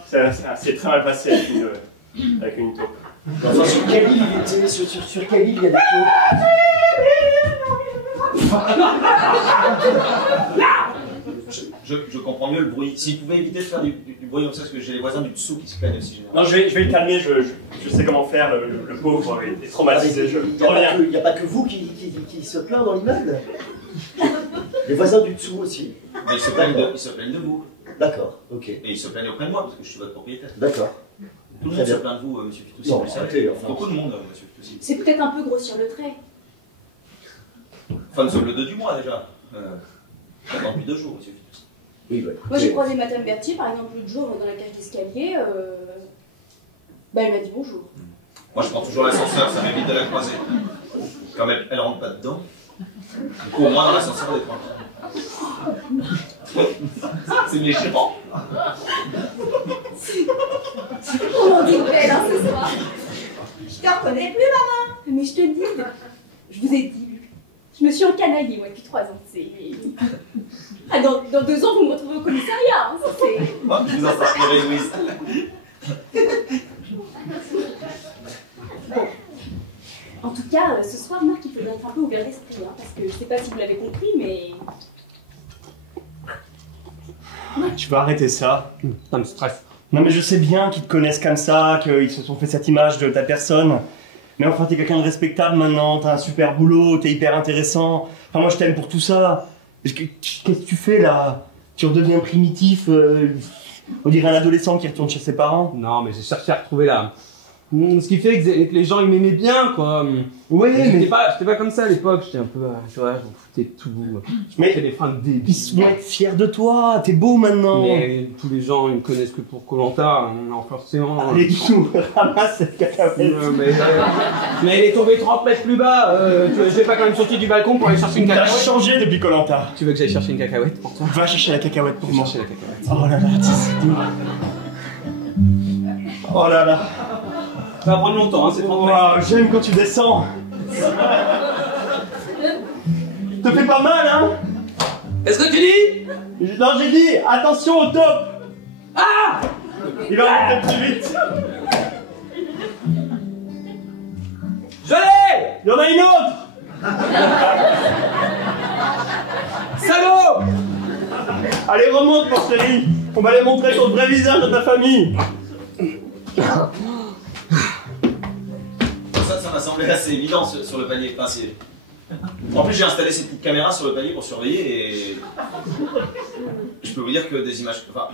C'est très mal passé avec une taupe. Enfin, sur quelle île il était? Sur quelle île il y a des taupes? Je comprends mieux le bruit. S'il pouvait éviter de faire du bruit comme ça, parce que j'ai les voisins du dessous qui se plaignent aussi généralement. Non, je vais le calmer, je sais comment faire, le pauvre est traumatisé. Je reviens. Il n'y a pas que vous qui se plaint dans l'immeuble. Les voisins du dessous aussi. Mais ils se plaignent de vous. D'accord, ok. Et ils se plaignent auprès de moi, parce que je suis votre propriétaire. D'accord. Tout le monde se plaint de vous, monsieur Fitoussi. Non, vous le savez. arrêtez, enfin. Beaucoup de monde, monsieur Fitoussi. C'est peut-être un peu grossir le trait. Enfin, nous sommes le 2 du mois déjà. J'attends depuis 2 jours, monsieur Fitoussi. Oui, ouais. Moi, j'ai croisé Madame Berthier, par exemple, l'autre jour, dans la cage d'escalier. Bah, elle m'a dit bonjour. Moi, je prends toujours l'ascenseur, ça m'évite de la croiser. Comme elle rentre pas dedans, du coup, au moins dans l'ascenseur, elle est tranquille. C'est méchant. On en dit belle, hein, ce soir. Je te reconnais plus, maman. Mais je te le dis, je vous ai dit, je me suis encanaillée, moi, depuis 3 ans. C'est... Ah, dans 2 ans, vous me retrouvez au commissariat. Hein, ça, c'est... Oh, je vous en sortirai, Louise. Bon. En tout cas, ce soir, Marc, il faudrait être un peu ouvert d'esprit, hein, parce que je sais pas si vous l'avez compris, mais... Tu vas arrêter ça. Ça me stresse. Non mais je sais bien qu'ils te connaissent comme ça, qu'ils se sont fait cette image de ta personne. Mais enfin t'es quelqu'un de respectable maintenant, t'as un super boulot, t'es hyper intéressant. Enfin moi je t'aime pour tout ça. Qu'est-ce que tu fais là? Tu redeviens primitif, on dirait un adolescent qui retourne chez ses parents. Non, mais j'ai cherché à retrouver là. Ce qui fait que les gens ils m'aimaient bien, quoi. Ouais, J'étais pas comme ça à l'époque, j'étais un peu. Tu vois, je m'en foutais de tout. Mais J'étais des fringues ils débiles. vont être fiers de toi, t'es beau maintenant. Mais tous les gens ils me connaissent que pour Koh-Lanta, non, forcément. Allez, dis-nous, ramasse cette cacahuète. Mais elle est tombée 30 mètres plus bas, j'ai pas quand même sorti du balcon pour aller chercher une T'as cacahuète. changé depuis Koh-Lanta. Tu veux que j'aille chercher une cacahuète pour toi? Va chercher la cacahuète pour Je vais moi. chercher la cacahuète. Oh là là, oh là là. Ça va prendre longtemps, hein, c'est 30 mètres. Wow, j'aime quand tu descends. Te fais pas mal, hein? Qu'est-ce que tu dis? Non, j'ai dit, attention au top. Ah! Il va monter plus vite. Je l'ai! Il y en a une autre. Salaud! Allez, remonte, mon chéri. On va aller montrer ton vrai visage à ta famille. Ça m'a semblé assez évident sur le palier. Enfin, en plus, j'ai installé ces petites caméras sur le palier pour surveiller et je peux vous dire que des images. Enfin,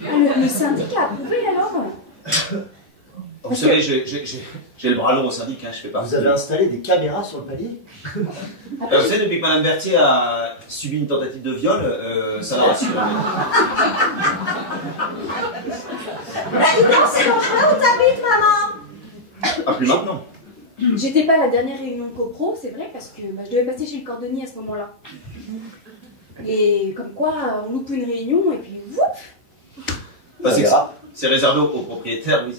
Le syndic a approuvé alors? Vous savez, j'ai le bras long au syndic, hein, je fais partie. Vous avez installé des caméras sur le palier? Vous savez, depuis que Madame Berthier a subi une tentative de viol, ça la rassure. Bah dis donc, c'est dangereux où t'habites, maman? Ah, plus maintenant. J'étais pas à la dernière réunion de copro, c'est vrai, parce que bah, je devais passer chez le cordonnier à ce moment-là. Et comme quoi, on loupe une réunion et puis whoop. Bah, c'est réservé aux propriétaires, oui.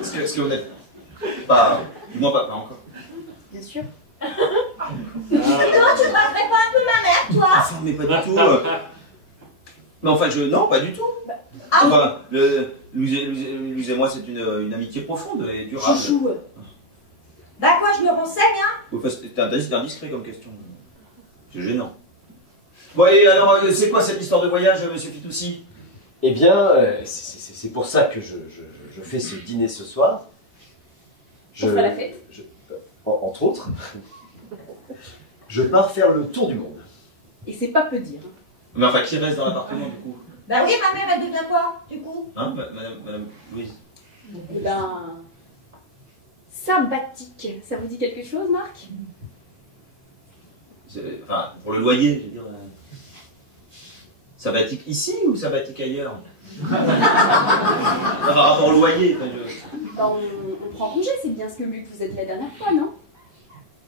Est-ce que vous n'êtes pas... Du moins pas encore. Bien sûr. Non, tu ne batterais pas un peu ma mère, toi? Enfin, mais pas du tout. Mais enfin, non, pas du tout. Ah bon? Enfin, Louise et moi, c'est une amitié profonde et durable. Chouchou. Bah quoi, je me renseigne, hein? Enfin, c'est indiscret comme question. C'est gênant. Bon, et alors, c'est quoi cette histoire de voyage, monsieur Fitoussi? Eh bien, c'est pour ça que je fais ce dîner ce soir. On fera la fête. Entre autres, je pars faire le tour du monde. Et c'est pas peu dire. Mais enfin, qui reste dans l'appartement, du coup? Bah oui, ma mère, elle devient quoi, du coup? Hein, madame Louise? Eh ben... Sabbatique. Ça vous dit quelque chose, Marc? Enfin, pour le loyer, je veux dire... Sabbatique ici ou sabbatique ailleurs? Par rapport au loyer. Ben, on prend congé, c'est bien ce que Luc vous a dit la dernière fois, non?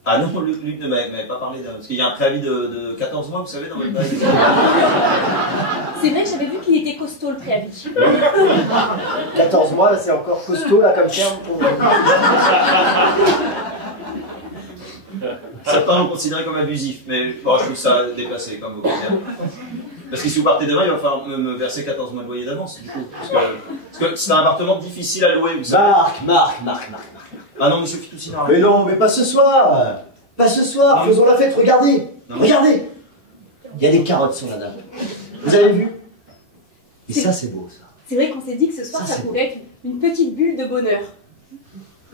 Ah non, Luc ne m'avait pas parlé d'un... Parce qu'il y a un préavis de 14 mois, vous savez, dans votre bail. C'est vrai que j'avais vu qu'il était costaud, le préavis. 14 mois, là, c'est encore costaud, là, comme terme. Certains l'ont considéré comme abusif, mais bon, je trouve ça dépassé, comme vous pouvez dire. Parce que si vous partez demain, il va falloir me verser 14 mois de loyer d'avance, du coup. Parce que c'est un appartement difficile à louer, vous savez. Marc. Ah non, monsieur Fitoussi, non. Mais non, mais pas ce soir. Pas ce soir, faisons la fête, regardez. Regardez. Il y a des carottes sur la nappe. Vous avez vu? Et ça, c'est beau, ça. C'est vrai qu'on s'est dit que ce soir, ça pourrait être une petite bulle de bonheur.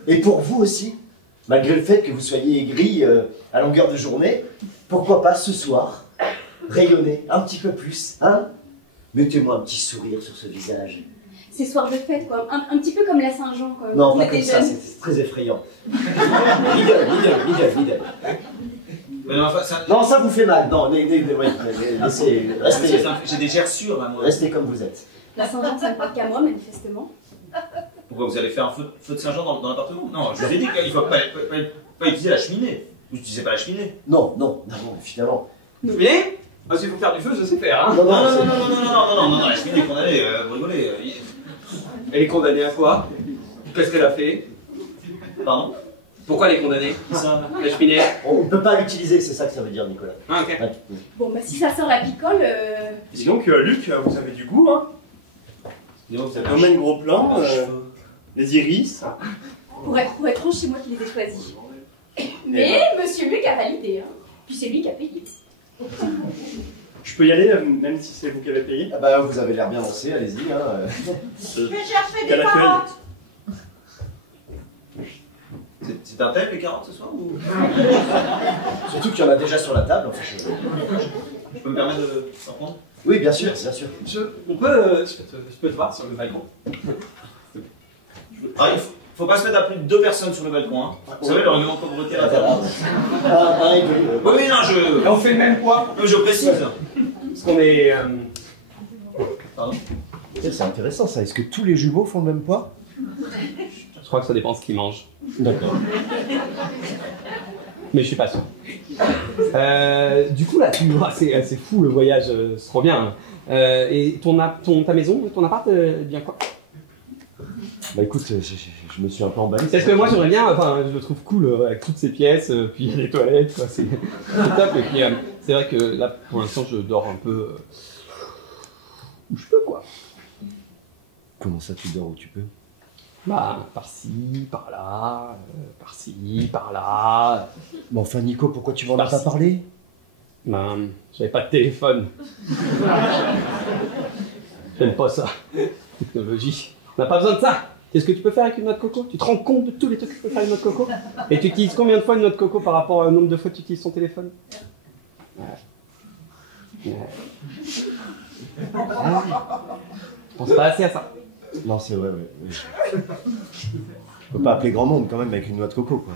Et pour vous aussi, malgré le fait que vous soyez aigris à longueur de journée, pourquoi pas ce soir, rayonner un petit peu plus, hein? Mettez-moi un petit sourire sur ce visage. C'est soir de fête, quoi. Un petit peu comme la Saint-Jean, quoi. Non, On pas était comme ça, jeunes. c'est très effrayant. Middle. Mais non, enfin, ça... Non, ça vous fait mal. Non, laissez, restez. J'ai des gerçures, là, moi. Restez comme vous êtes. La Saint-Jean, ça ne parle qu'à moi, manifestement. Pourquoi vous allez faire un feu de Saint-Jean dans l'appartement? Non, je vous ai dit qu'il ne faut pas utiliser la cheminée. Vous n'utilisez pas la cheminée. Non, finalement. Cheminée? Ah, si vous faire du feu, je sais faire, hein. Non, la cheminée condamnée, vous rigolez. Elle est condamnée à quoi? Qu'est-ce qu'elle a fait? Pardon? Pourquoi elle est condamnée? Ça. La cheminée? On ne peut pas l'utiliser, c'est ça que ça veut dire, Nicolas. Ah, ok. Bon, bah si ça sort la picole... Dis donc, Luc, vous avez du goût, hein? Domaine gros plan, les iris. Pour être franche, c'est moi qui les ai choisis. Mais monsieur Luc a validé, hein. Puis c'est lui qui a payé. Je peux y aller, même si c'est vous qui avez payé? Ah bah vous avez l'air bien lancé, allez-y. Hein. Je vais chercher des Canapé. carottes. C'est un thème, les carottes, ce soir ou... Surtout qu'il y en a déjà sur la table. Enfin, Je peux me permettre d'en prendre? Oui, bien sûr. Je peux te voir sur le balcon. Ah, il faut pas se mettre à plus de 2 personnes sur le balcon, hein. Vous savez, le règlement de pauvreté à la table. Oui, non, Et on fait le même poids? je précise. Parce qu'on est... Pardon? C'est intéressant ça. Est-ce que tous les jumeaux font le même poids? Je crois que ça dépend de ce qu'ils mangent. D'accord. Mais je suis pas sûr. Du coup, là, c'est fou le voyage, c'est trop bien. Et ta maison, ton appart, bien quoi? Bah écoute, je me suis un peu emballé. Parce que moi j'aimerais bien, enfin je le trouve cool avec toutes ces pièces, puis il y a des toilettes, quoi, c'est top. Et puis c'est vrai que là pour l'instant je dors un peu où je peux, quoi. Comment ça tu dors où tu peux? Bah par-ci, par-là, par-ci, par-là. Mais enfin Nico, pourquoi tu m'en as pas parlé? Bah j'avais pas de téléphone. J'aime pas ça. Technologie. On n'a pas besoin de ça. Qu'est-ce que tu peux faire avec une noix de coco? Tu te rends compte de tous les trucs que tu peux faire avec une noix de coco? Et tu utilises combien de fois une noix de coco par rapport au nombre de fois que tu utilises ton téléphone? Ouais. Je pense pas assez à ça. Non, c'est vrai, ouais. On peut pas appeler grand monde quand même avec une noix de coco, quoi.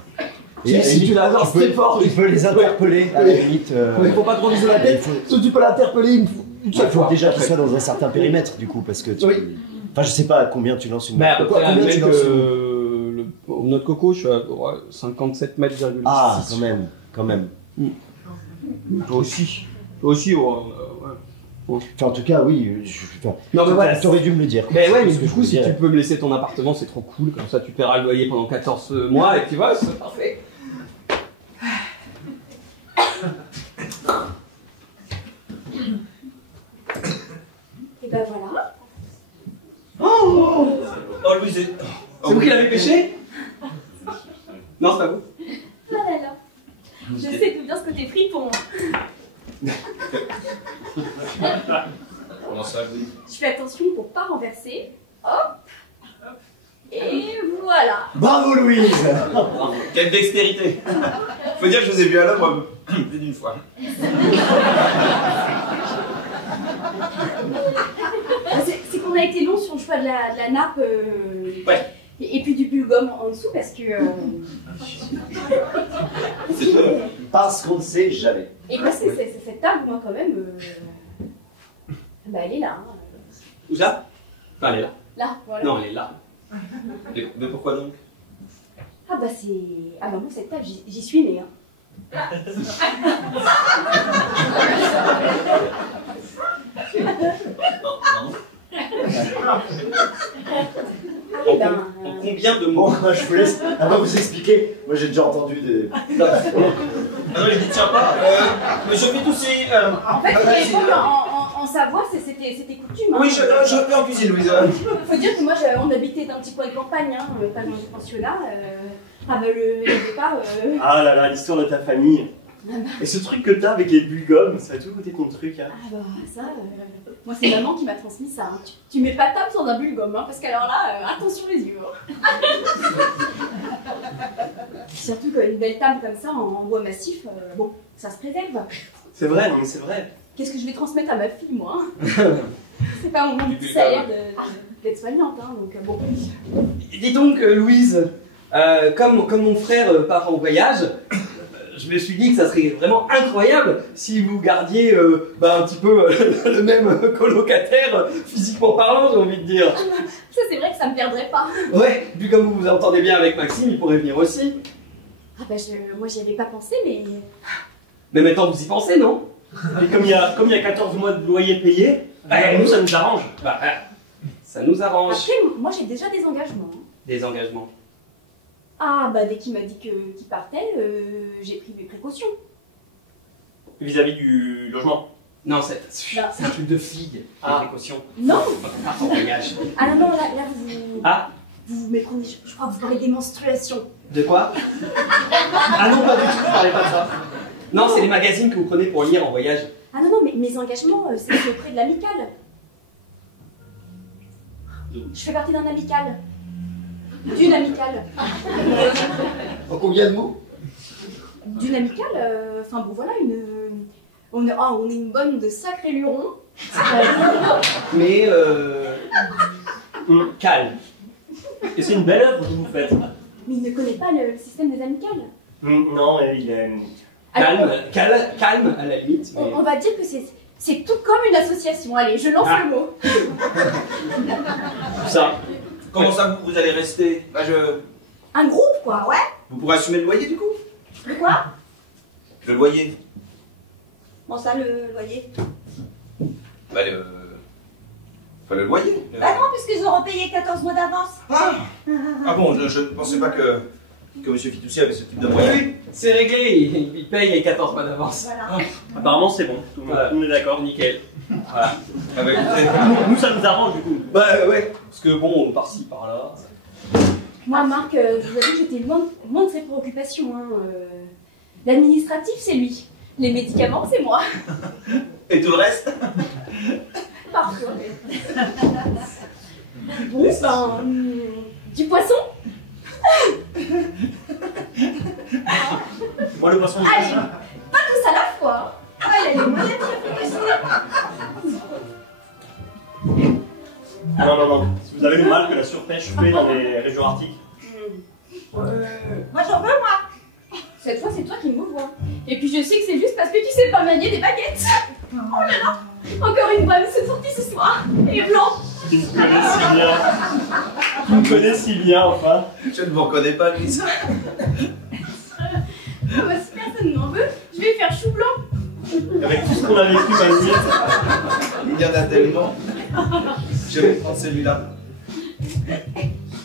Si tu l'adores, c'est fort. Tu peux les interpeller, à la limite. Mais il faut pas trop viser la tête. Si tu peux l'interpeller une Il faut déjà qu'il soit dans un certain périmètre, du coup, parce que tu... Oui. Enfin, je sais pas à combien tu lances une noix de coco. Après, Combien tu lances au noix de coco, je suis à 57 mètres. Ah, quand même. Toi aussi, ouais. Enfin, en tout cas, oui. Non, mais voilà. T'aurais dû me le dire. Mais ouais, mais C'est ce que du je coup, me si dirais. tu peux me laisser ton appartement, c'est trop cool. Comme ça, tu paieras le loyer pendant 14 mois et puis voilà, c'est parfait. Et ben voilà. Oh, Louise, c'est vous qui l'avez pêché? Non, c'est pas vous. Ah là là. Je sais tout bien ce côté fripon. Comment ça, Louise? Je fais attention pour pas renverser. Hop. Et voilà. Bravo, Louise. Quelle dextérité! Faut dire que je vous ai vu à l'œuvre plus d'une fois. C'est qu'on a été long sur le choix de la nappe. Ouais. Et puis du bulgum en dessous parce que. Parce qu'on ne sait jamais. Et parce que cette table, moi, quand même. Bah, elle est là. Hein. Où ça? Enfin, elle est là. Là, voilà. Non, elle est là. Mais pourquoi donc? Ah, bah, c'est. Ah, bah, moi, cette table, j'y suis née. Hein. Non. En combien de mots? Bon, je vous laisse. Elle va vous expliquer. Moi, j'ai déjà entendu des. Ah non, je dis tiens pas. Monsieur Fitoussi. En fait, en Savoie, c'était coutume. Hein. Oui, je vais en cuisine, Louise. Faut dire que moi, on habitait dans un petit coin de campagne, hein, pas dans un pensionnat. Ah, bah, le départ. Ah là là, l'histoire de ta famille. Et ce truc que t'as avec les bulgums, ça a toujours été ton truc, hein. Ah bah ça, moi c'est maman qui m'a transmis ça. Hein. Tu mets pas de table sans un bulgum, hein, parce qu'alors là, attention les yeux. Hein. Surtout qu'une belle table comme ça, en bois massif, bon, ça se préserve. C'est vrai, non mais c'est vrai. Qu'est-ce que je vais transmettre à ma fille, moi hein. C'est pas mon petit salaire d'être soignante, hein, donc bon. Dis donc, Louise, comme mon frère part en voyage, je me suis dit que ça serait vraiment incroyable si vous gardiez un petit peu le même colocataire, physiquement parlant, j'ai envie de dire. Ça, c'est vrai que ça me perdrait pas. Ouais, puis comme vous vous entendez bien avec Maxime, il pourrait venir aussi. Ah bah, moi j'y avais pas pensé, mais... Mais maintenant vous y pensez, non? Et comme il y a 14 mois de loyer payé, nous ça nous arrange. Bah, ça nous arrange. Après, moi j'ai déjà des engagements. Hein. Des engagements. Ah bah dès qu'il m'a dit qu'il partait, j'ai pris mes précautions. Vis-à-vis du logement. Non, c'est un truc de fille, des précautions. Non. Part en voyage. Ah non, là vous... Ah. Vous méprenez, je crois que vous parlez des menstruations. De quoi? Ah non, pas du tout, je parlais pas de ça. Non, c'est les magazines que vous prenez pour lire en voyage. Ah non, mais mes engagements, c'est auprès de l'amicale. Je fais partie d'un amical. D'une amicale. En combien de mots? D'une amicale, enfin bon voilà, on est une bonne de sacrés lurons. Mais calme. Et c'est une belle œuvre que vous faites. Mais il ne connaît pas le système des amicales. Non, il est... Calme à la limite. Mais... On va dire que c'est tout comme une association. Allez, je lance le mot. Ça. Comment ça, vous allez rester? Bah, Un groupe, quoi, ouais. Vous pourrez assumer le loyer, du coup? Le quoi? Le loyer. Bon, ça, le loyer. Bah, le loyer. Bah non, puisqu'ils auront payé 14 mois d'avance. Ah bon, je ne pensais pas que Monsieur Fitoussi avait ce type de moyen. Oui, c'est réglé, il paye les 14 mois d'avance. Voilà. Apparemment c'est bon, tout le monde est d'accord. Nickel. Voilà. Ah bah, écoutez. Nous ça nous arrange du coup. Bah ouais, parce que bon, par-ci, par-là. Moi, Marc, je vous avoue que j'étais loin de ses préoccupations. Hein. L'administratif, c'est lui. Les médicaments, c'est moi. Et tout le reste? Parfois. Bon, ben... du poisson? Moi le poisson. Allez, pas tous à la fois. Allez, les moyens de réfléchir. Non. Si vous avez le mal. inachevée dans les régions arctiques. Moi j'en veux, moi. Cette fois, c'est toi qui me vois. Et puis je sais que c'est juste parce que tu sais pas manier des baguettes. Oh là là. Encore une bonne sortie ce soir. Et blanc. Tu me connais si bien. Tu me connais si bien, enfin. Je ne vous reconnais pas, Louise. Ah bah, si personne n'en veut, je vais faire chou blanc. Avec tout ce qu'on a vécu, vas-y. Il y en a tellement. Je vais prendre celui-là.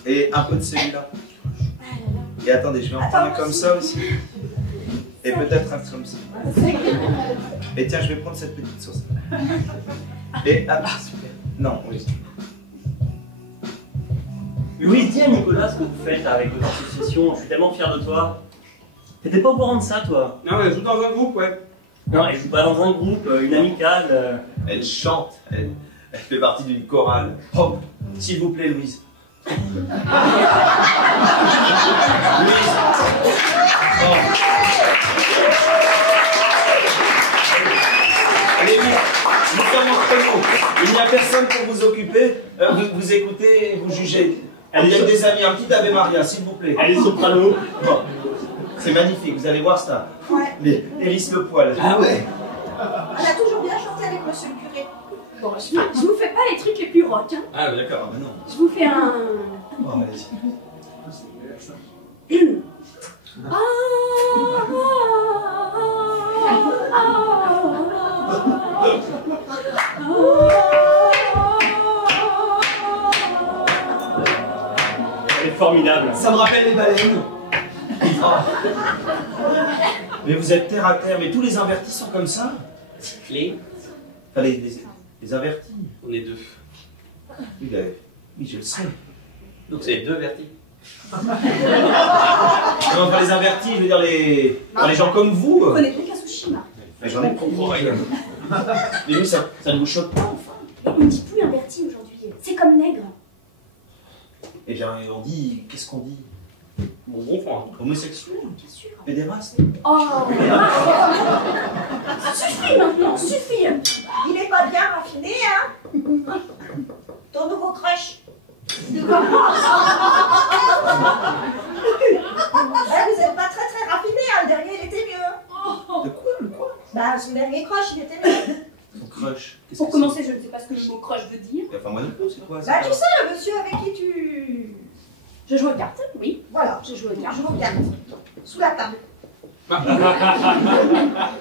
Et un peu de celui-là. Et attendez, je vais en prendre un comme ça aussi. Et peut-être un comme ça. Et tiens, je vais prendre cette petite sauce. Et ah, super. Non, oui. Louis, dis à Nicolas ce que vous faites avec votre association. Je suis tellement fier de toi. T'étais pas au courant de ça, toi? Non, elle joue dans un groupe, ouais. Non, elle joue pas dans un groupe, une amicale. Elle chante. Elle fait partie d'une chorale. Oh, s'il vous plaît, Louise. Louise. Oh. Allez-y, nous sommes entre nous. Il n'y a personne pour vous occuper. Vous écoutez et vous jugez. Il y a des amis, un petit Ave Maria, s'il vous plaît. Allez, soprano. Bon. C'est magnifique, vous allez voir ça. Ouais. Hérisse le poil. Ah ouais. Elle a toujours bien chanté avec monsieur le curé. Bon, je vous fais pas les trucs les plus rock, hein. Ah d'accord, mais non. Je vous fais un... Oh, allez-y. Elle est formidable. Ça me rappelle les baleines. Mais vous êtes terre à terre, mais tous les invertis sont comme ça. Les Enfin, les avertis. On est deux. Oui, oui, je le sais. Donc c'est deux vertis. Non, enfin, les avertis, je veux dire les gens comme vous. Vous connaissez Kazushima. Mais j'en ai compris. Mais oui, ça ne vous choque pas, enfin. On ne dit plus inverti aujourd'hui. C'est comme nègre. Eh bien, on dit. Qu'est-ce qu'on dit? Bon point. Homosexuel. Bien sûr. Pédéraste. Oh. Suffit maintenant, suffit. Il n'est pas bien raffiné, hein. Ton nouveau crush. Vous n'êtes pas très raffiné, hein. Le dernier, il était mieux. De quoi? Le quoi? Bah, son dernier crush, il était mieux. Son crush. Qu'est-ce Pour que commencer, je ne sais pas ce que le mot crush veut dire. c'est? Enfin, moi non plus, c'est quoi? Bah, tu sais, le monsieur avec qui tu... Je joue aux cartes, oui. Voilà, Je joue aux cartes. je regarde. Sous la table.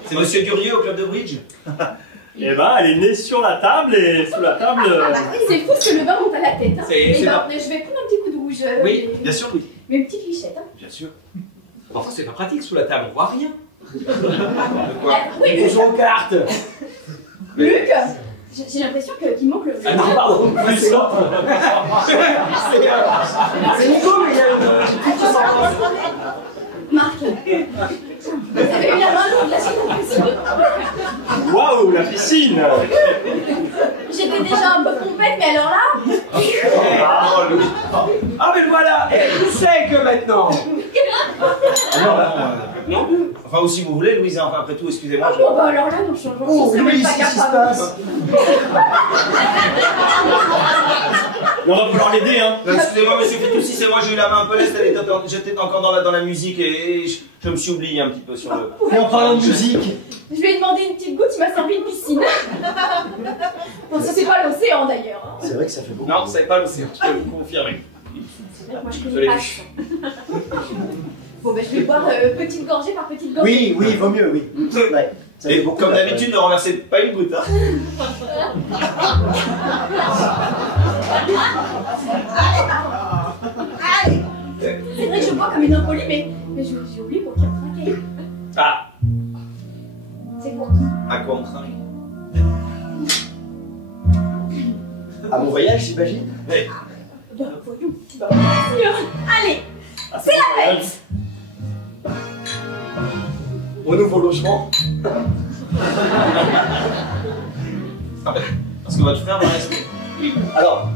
C'est monsieur Durieux au club de bridge? Eh ben, elle est née sur la table et sous la table. C'est fou ce que le vin monte à la tête. Hein. C'est Et ben, pas- je vais prendre un petit coup de rouge. Oui, Bien sûr, oui. Mais une petite lichette. Hein. Bien sûr. Enfin, c'est pas pratique sous la table, on voit rien. De quoi? Oui, On Luc. joue aux cartes. Luc, j'ai l'impression qu'il manque le. Ah non, pardon, plus ça. C'est Nico, mais il y a Marc. Vous avez eu la main lourde là, j'ai l'impression. Waouh, la piscine. J'étais déjà un peu pompette, mais alors là. Oh, Louis. Ah, mais voilà, elle sait que maintenant. Non. Enfin, ou si vous voulez, Louise, enfin, après tout, excusez-moi. Ah bon, bah alors là, non, je Oh, serais oui, même pas qu'est-ce qui se capable. passe? On va pouvoir l'aider, hein. Excusez-moi, monsieur Fitoussi, c'est moi, j'ai eu la main un peu leste, j'étais encore dans la musique et je me suis oublié un petit peu sur le. Et en parlant de musique, Je lui ai demandé une petite goutte, il m'a servi une piscine. Bon, ça, c'est pas l'océan d'ailleurs. Hein. C'est vrai que ça fait beaucoup. Non, c'est pas l'océan, je peux vous confirmer. Moi, je Je connais l'ai pas. vu. Bon, ben, je vais boire petite gorgée par petite gorgée. Oui, oui, vaut mieux, oui. Ouais, ça fait Et beaucoup. comme là, d'habitude, ne renversez pas une goutte. Hein. Allez. C'est vrai que je bois comme une impolie, mais j'ai oublié pour qui on trinquait. Ah, C'est pour qui? à quoi on trinque? À mon voyage, j'imagine. Ouais. Ben, voyons. Bah, bien sûr. Allez, c'est la fête. Au nouveau logement. Parce que votre frère va rester. Alors,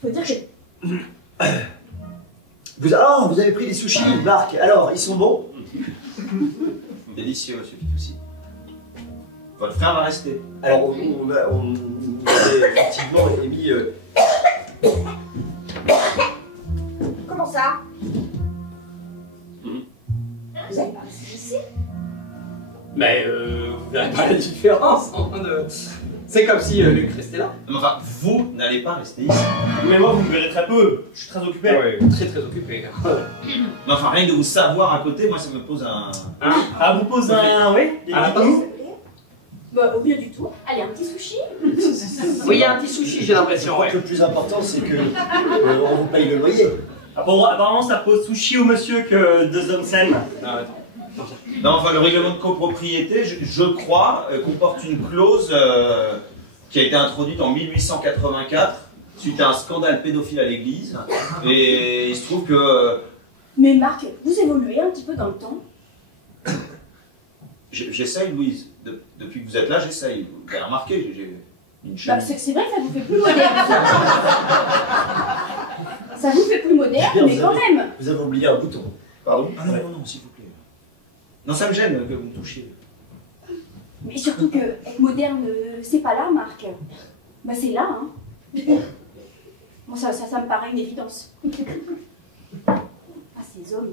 Faut dire que vous avez pris des sushis, Marc. Alors, ils sont bons? Délicieux, monsieur Fitoussi. Votre frère va rester. Alors, on avait effectivement émis... Comment ça? Vous avez pas resté ici? Mais vous verrez pas la différence. C'est comme si Luc restait là. Mais enfin, vous n'allez pas rester ici. Mais moi, vous me verrez très peu. Je suis très occupé. Oui, très occupé. Mais enfin, rien que de vous savoir à côté, moi ça me pose un... Ah, vous pose un... Oui, Bah, rien du tout. Allez, un petit sushi. Oui, il y a un petit sushi, j'ai Je l'impression. crois que le plus important, c'est que on vous paye le loyer. Apparemment, ça pose sushi au monsieur que 2 hommes saines. Non, attends. Non, enfin, le règlement de copropriété, je crois, comporte une clause qui a été introduite en 1884 suite à un scandale pédophile à l'église. Et il se trouve que... Mais Marc, vous évoluez un petit peu dans le temps. J'essaye, Louise. Depuis que vous êtes là, j'essaye. Vous avez remarqué, j'ai une chaîne. Bah, c'est vrai que ça vous fait plus moderne. Ça vous fait plus moderne, Bien, mais quand même. Vous avez oublié un bouton. Pardon? Ah non, non, s'il vous plaît. Non, ça me gêne que vous me touchiez. Mais surtout que être moderne, c'est pas là, Marc. Bah, c'est là, hein. Bon, ça me paraît une évidence. Ah, ces hommes.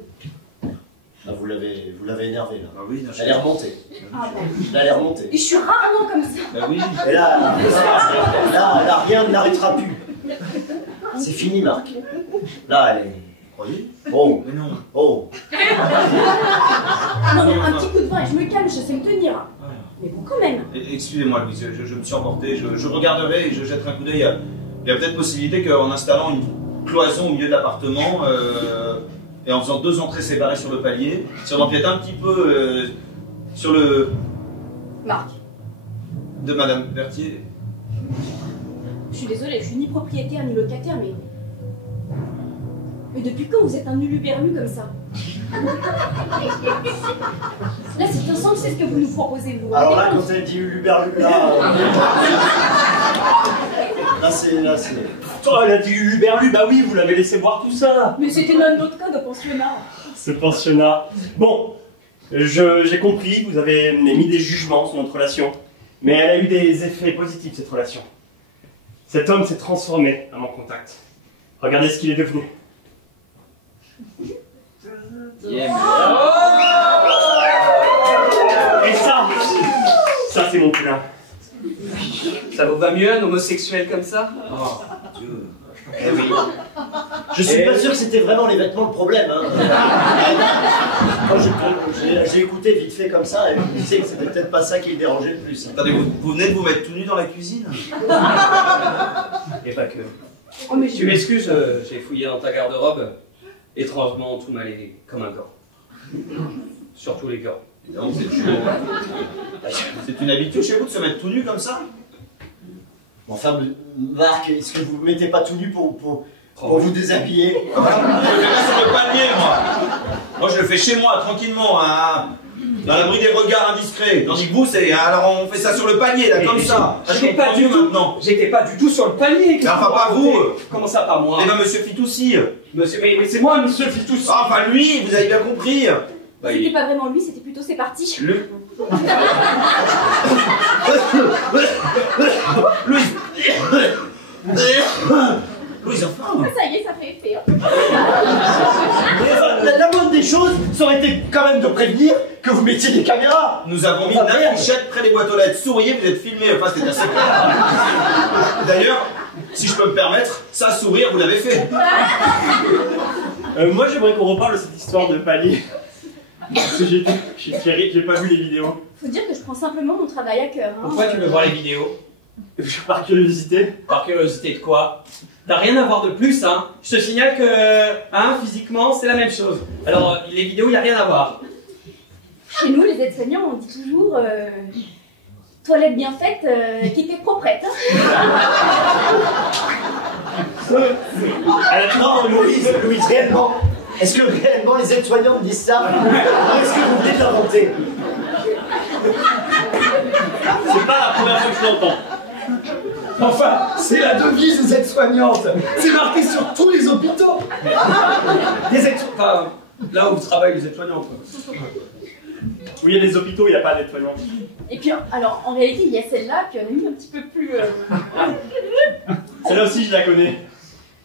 Ah, vous l'avez énervé là. Ah oui, non, Elle est remontée. Ah, bah. Elle est remontée. Et je suis rarement comme ça. Bah oui. Et là, rien ne l'arrêtera plus. C'est fini, Marc. Là, elle est... Croyez? Oh, Mais non. oh. Non, non, un petit coup de vin et je me calme, je sais me tenir. Mais bon, quand même. Excusez-moi, Louise, je me suis emporté. Je regarderai et je jetterai un coup d'œil. Il y a peut-être possibilité qu'en installant une cloison au milieu de l'appartement et en faisant 2 entrées séparées sur le palier, si on empiète un petit peu sur le... Marc. De Madame Berthier. Je suis désolée, je suis ni propriétaire ni locataire, mais... Mais depuis quand vous êtes un uluberlu comme ça? Là, c'est ensemble, c'est ce que vous nous proposez, vous. Alors là, quand elle dit uluberlu, là, c'est... Oh, elle a dit uluberlu, bah oui, vous l'avez laissé boire tout ça. Mais c'était notre cas de pensionnat. Ce pensionnat. Bon, j'ai compris, vous avez émis des jugements sur notre relation. Mais elle a eu des effets positifs, cette relation. Cet homme s'est transformé à mon contact. Regardez ce qu'il est devenu. Yeah. Et ça c'est mon poulain. Ça vous va mieux, un homosexuel comme ça? Oh, Dieu. Eh oui. Je suis pas sûr que c'était vraiment les vêtements le problème. Hein. Moi, j'ai écouté vite fait comme ça et je me disais que c'était peut-être pas ça qui le dérangeait le plus. Attendez, vous venez de vous mettre tout nu dans la cuisine? Et pas que. Oh, mais Tu m'excuses, j'ai fouillé dans ta garde-robe. Étrangement, tout m'allait comme un gant. Surtout les gants. Donc, c'est une habitude chez vous de se mettre tout nu comme ça? Enfin, Marc, est-ce que vous ne mettez pas tout nu pour vous déshabiller? Je le fais pas sur le palier, moi. Moi, je le fais chez moi, tranquillement, hein, dans l'abri des regards indiscrets. Tandis que vous, c'est... Alors, on fait ça sur le palier, là, comme ça. J'étais pas du tout maintenant. J'étais pas du tout sur le palier. Mais enfin, pas vous. Comment ça, pas moi? Eh ben, monsieur Fitoussi. Monsieur, mais c'est moi, monsieur Fitoussi. Ah, enfin, lui, vous avez bien compris. Bah, c'était pas vraiment lui, c'était plutôt ses parties. Louise. Louise, enfin. Ça y est, ça fait effet. Hein. La moindre des choses, ça aurait été quand même de prévenir que vous mettiez des caméras. Nous avons mis une affichette près des boîtes aux lettres. Souriez, vous êtes filmés. Enfin, c'était assez clair. D'ailleurs, si je peux me permettre, ça, sourire, vous l'avez fait. Moi, j'aimerais qu'on reparle de cette histoire de palier. Parce que j'ai pas vu les vidéos. Faut dire que je prends simplement mon travail à cœur. Hein. Pourquoi tu veux voir les vidéos? Par curiosité. Par curiosité de quoi? T'as rien à voir de plus, hein. Je te signale que, hein, physiquement, c'est la même chose. Alors, les vidéos, y a rien à voir. Chez nous, les aides-soignants, on dit toujours toilette bien faite, qui était proprette. Hein. Non, Louise, réellement. Est-ce que réellement les aides-soignants disent ça? Ou est-ce que vous venez de l'inventer? C'est pas la première fois que je l'entends. Enfin, c'est la devise des aides-soignantes. C'est marqué sur tous les hôpitaux. Des aides-soignantes. Enfin, là où travaillent les aides-soignantes. Où il y a des hôpitaux, il n'y a pas d'aide-soignante. Et puis, alors, en réalité, il y a celle-là, puis on a une un petit peu plus... Celle-là aussi, je la connais.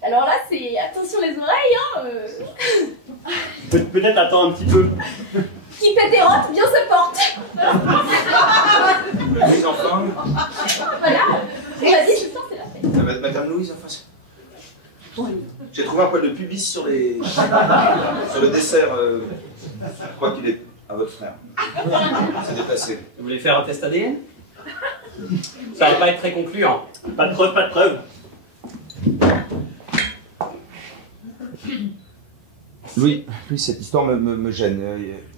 Alors là, c'est... Attention les oreilles, hein Peut-être attends un petit peu. Qui pète et rote, bien se porte. Les enfants. Voilà. Vas-y, ce soir, c'est la fête. Ça va être Madame Louise, enfin. J'ai trouvé un poil de pubis sur les... sur le dessert. Je crois qu'il est à votre frère. C'est déplacé. Vous voulez faire un test ADN? Ça va pas être très concluant. Pas de preuve, pas de preuve. Louis, cette histoire me gêne.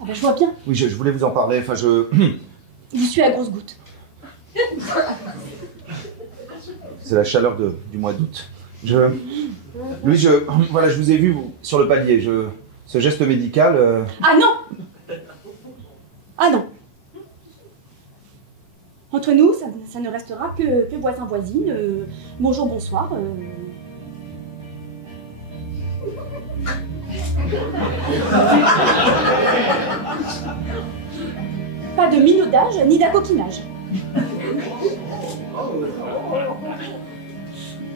Ah bah, je vois bien. Oui, je voulais vous en parler. Enfin, je suis à grosse goutte. C'est la chaleur du mois d'août. Louis, voilà, je vous ai vu sur le palier. Ce geste médical. Ah non! Ah non! Entre nous, ça ne restera que voisin-voisine. Bonjour, bonsoir. Pas de minaudage ni d'acoquinage.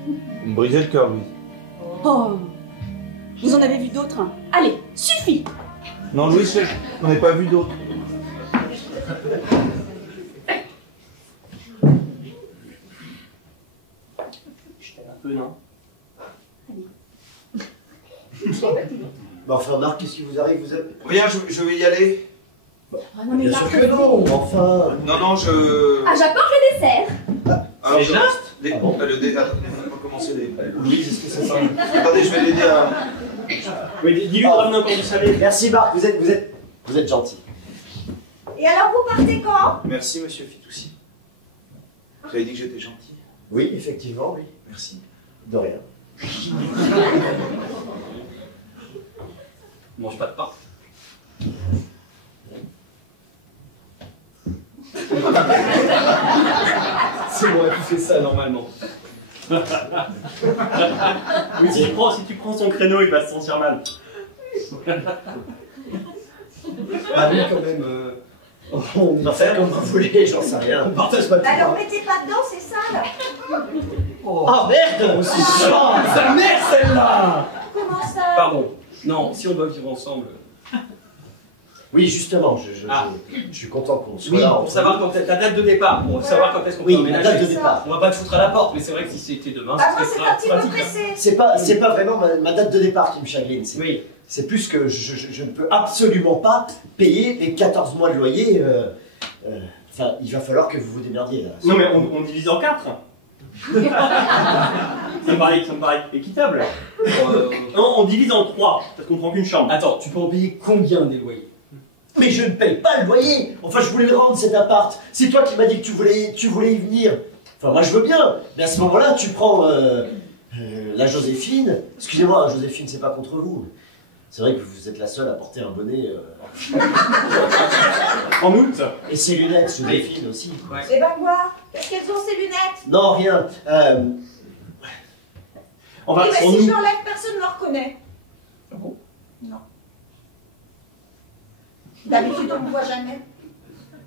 Vous me brisez le cœur, Louis. Oh! Vous en avez vu d'autres, hein. Allez, suffit! Non, Louis, on n'en pas vu d'autres. Un peu, non? Bah enfin, Marc, qu'est-ce qui vous arrive? Vous avez... Rien, je vais y aller. Ah non, mais Bien sûr que non, enfin... Non, je... Ah, j'apporte le dessert! Alors, Déjà le on va commencer les... Louise, est-ce que c'est ça? Attendez, je vais l'aider à... Oui, dis-lui de ramener encore du salé. Merci Marc, vous êtes gentil. Et alors, vous partez quand? Merci, monsieur Fitoussi. Vous avez dit que j'étais gentil? Oui, effectivement, oui. Merci. De rien. Mange pas de pain. C'est moi qui fais ça normalement. Oui, si tu prends son créneau, il va se sentir mal. Ah oui, quand même. On va faire comme vous voulez, j'en sais rien. On partage pas tout. Alors, mettez pas dedans, c'est sale. Oh merde! Sa mère, celle-là! Comment ça? Pardon. Non, si on doit vivre ensemble. Oui, justement, je suis content qu'on soit Oui, là. pour savoir quand ta date de départ, pour savoir quand est-ce qu'on peut Oui, la emménager. date de départ. On va pas te foutre à la porte, mais c'est vrai que si c'était demain, Bah, moi, ce c'est serait un petit peu pratique. pressé. C'est pas vraiment ma date de départ qui me chagrine. Oui. C'est plus que je ne peux absolument pas payer les 14 mois de loyer. Enfin, il va falloir que vous vous démerdiez là. Non, mais on divise en 4. Ça me paraît équitable. Non, on divise en 3, parce qu'on prend qu'une chambre. Attends, tu peux en payer combien des loyers? Mais je ne paye pas le loyer. Enfin, je voulais le rendre cet appart. C'est toi qui m'as dit que tu voulais y venir. Enfin, moi je veux bien. Mais à ce moment-là, tu prends la Joséphine. Excusez-moi, Joséphine, c'est pas contre vous. C'est vrai que vous êtes la seule à porter un bonnet. En août. Et ses lunettes, Joséphine aussi. Ouais. Eh ben, quoi? Qu'est-ce qu'elles ont, ces lunettes? Non, rien. On va, Eh ben, on si nous- je l'enlève, personne ne me reconnaît. Non. D'habitude, on ne me voit jamais.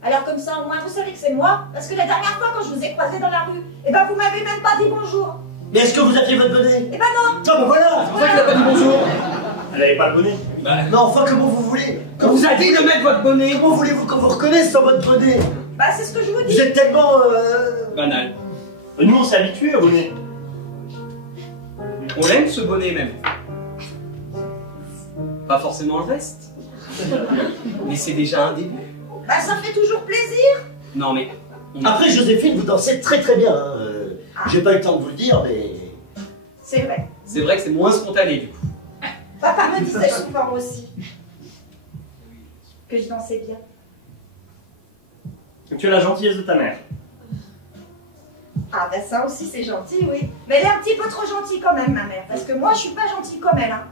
Alors comme ça, au moins, vous savez que c'est moi. Parce que la dernière fois, quand je vous ai croisé dans la rue, eh ben, vous m'avez même pas dit bonjour. Mais est-ce que vous aviez votre bonnet? Eh ben non. Ah bah voilà. C'est pour ça qu'il a pas dit bonjour. Elle avait pas le bonnet. Non, enfin, comment vous voulez? On vous a dit de mettre votre bonnet. Comment voulez-vous qu'on vous reconnaisse dans votre bonnet? Bah, c'est ce que je vous dis. Vous êtes tellement... Banal. Nous, on s'est habitués au bonnet. On l'aime ce bonnet même. Pas forcément le reste. Mais c'est déjà un début. Bah, ça fait toujours plaisir. Non mais. Après, Joséphine, vous dansez très très bien. Hein. J'ai pas eu le temps de vous le dire, mais... C'est vrai. C'est vrai que c'est moins spontané du coup. Papa me disait souvent aussi que je dansais bien. Tu as la gentillesse de ta mère. Ah ben ça aussi c'est gentil, oui. Mais elle est un petit peu trop gentille quand même, ma mère. Parce que moi, je suis pas gentille comme elle. Hein.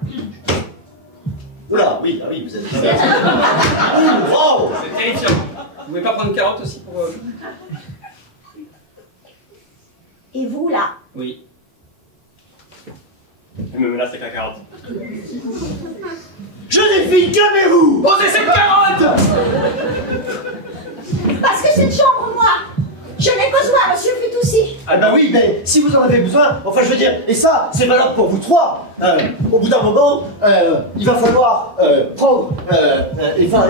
Oula, oui, ah oui, vous êtes... Oh, C'est terrifiant. Vous pouvez pas prendre une carotte aussi pour... Et vous, là? Oui. Elle me menace avec la carotte. Joséphine, calmez-vous! Posez cette carotte! Parce que cette chambre, moi, je n'ai besoin, monsieur Fitoussi. Ah bah oui, mais si vous en avez besoin, enfin je veux dire, et ça, c'est valable pour vous trois. Au bout d'un moment, il va falloir prendre... enfin,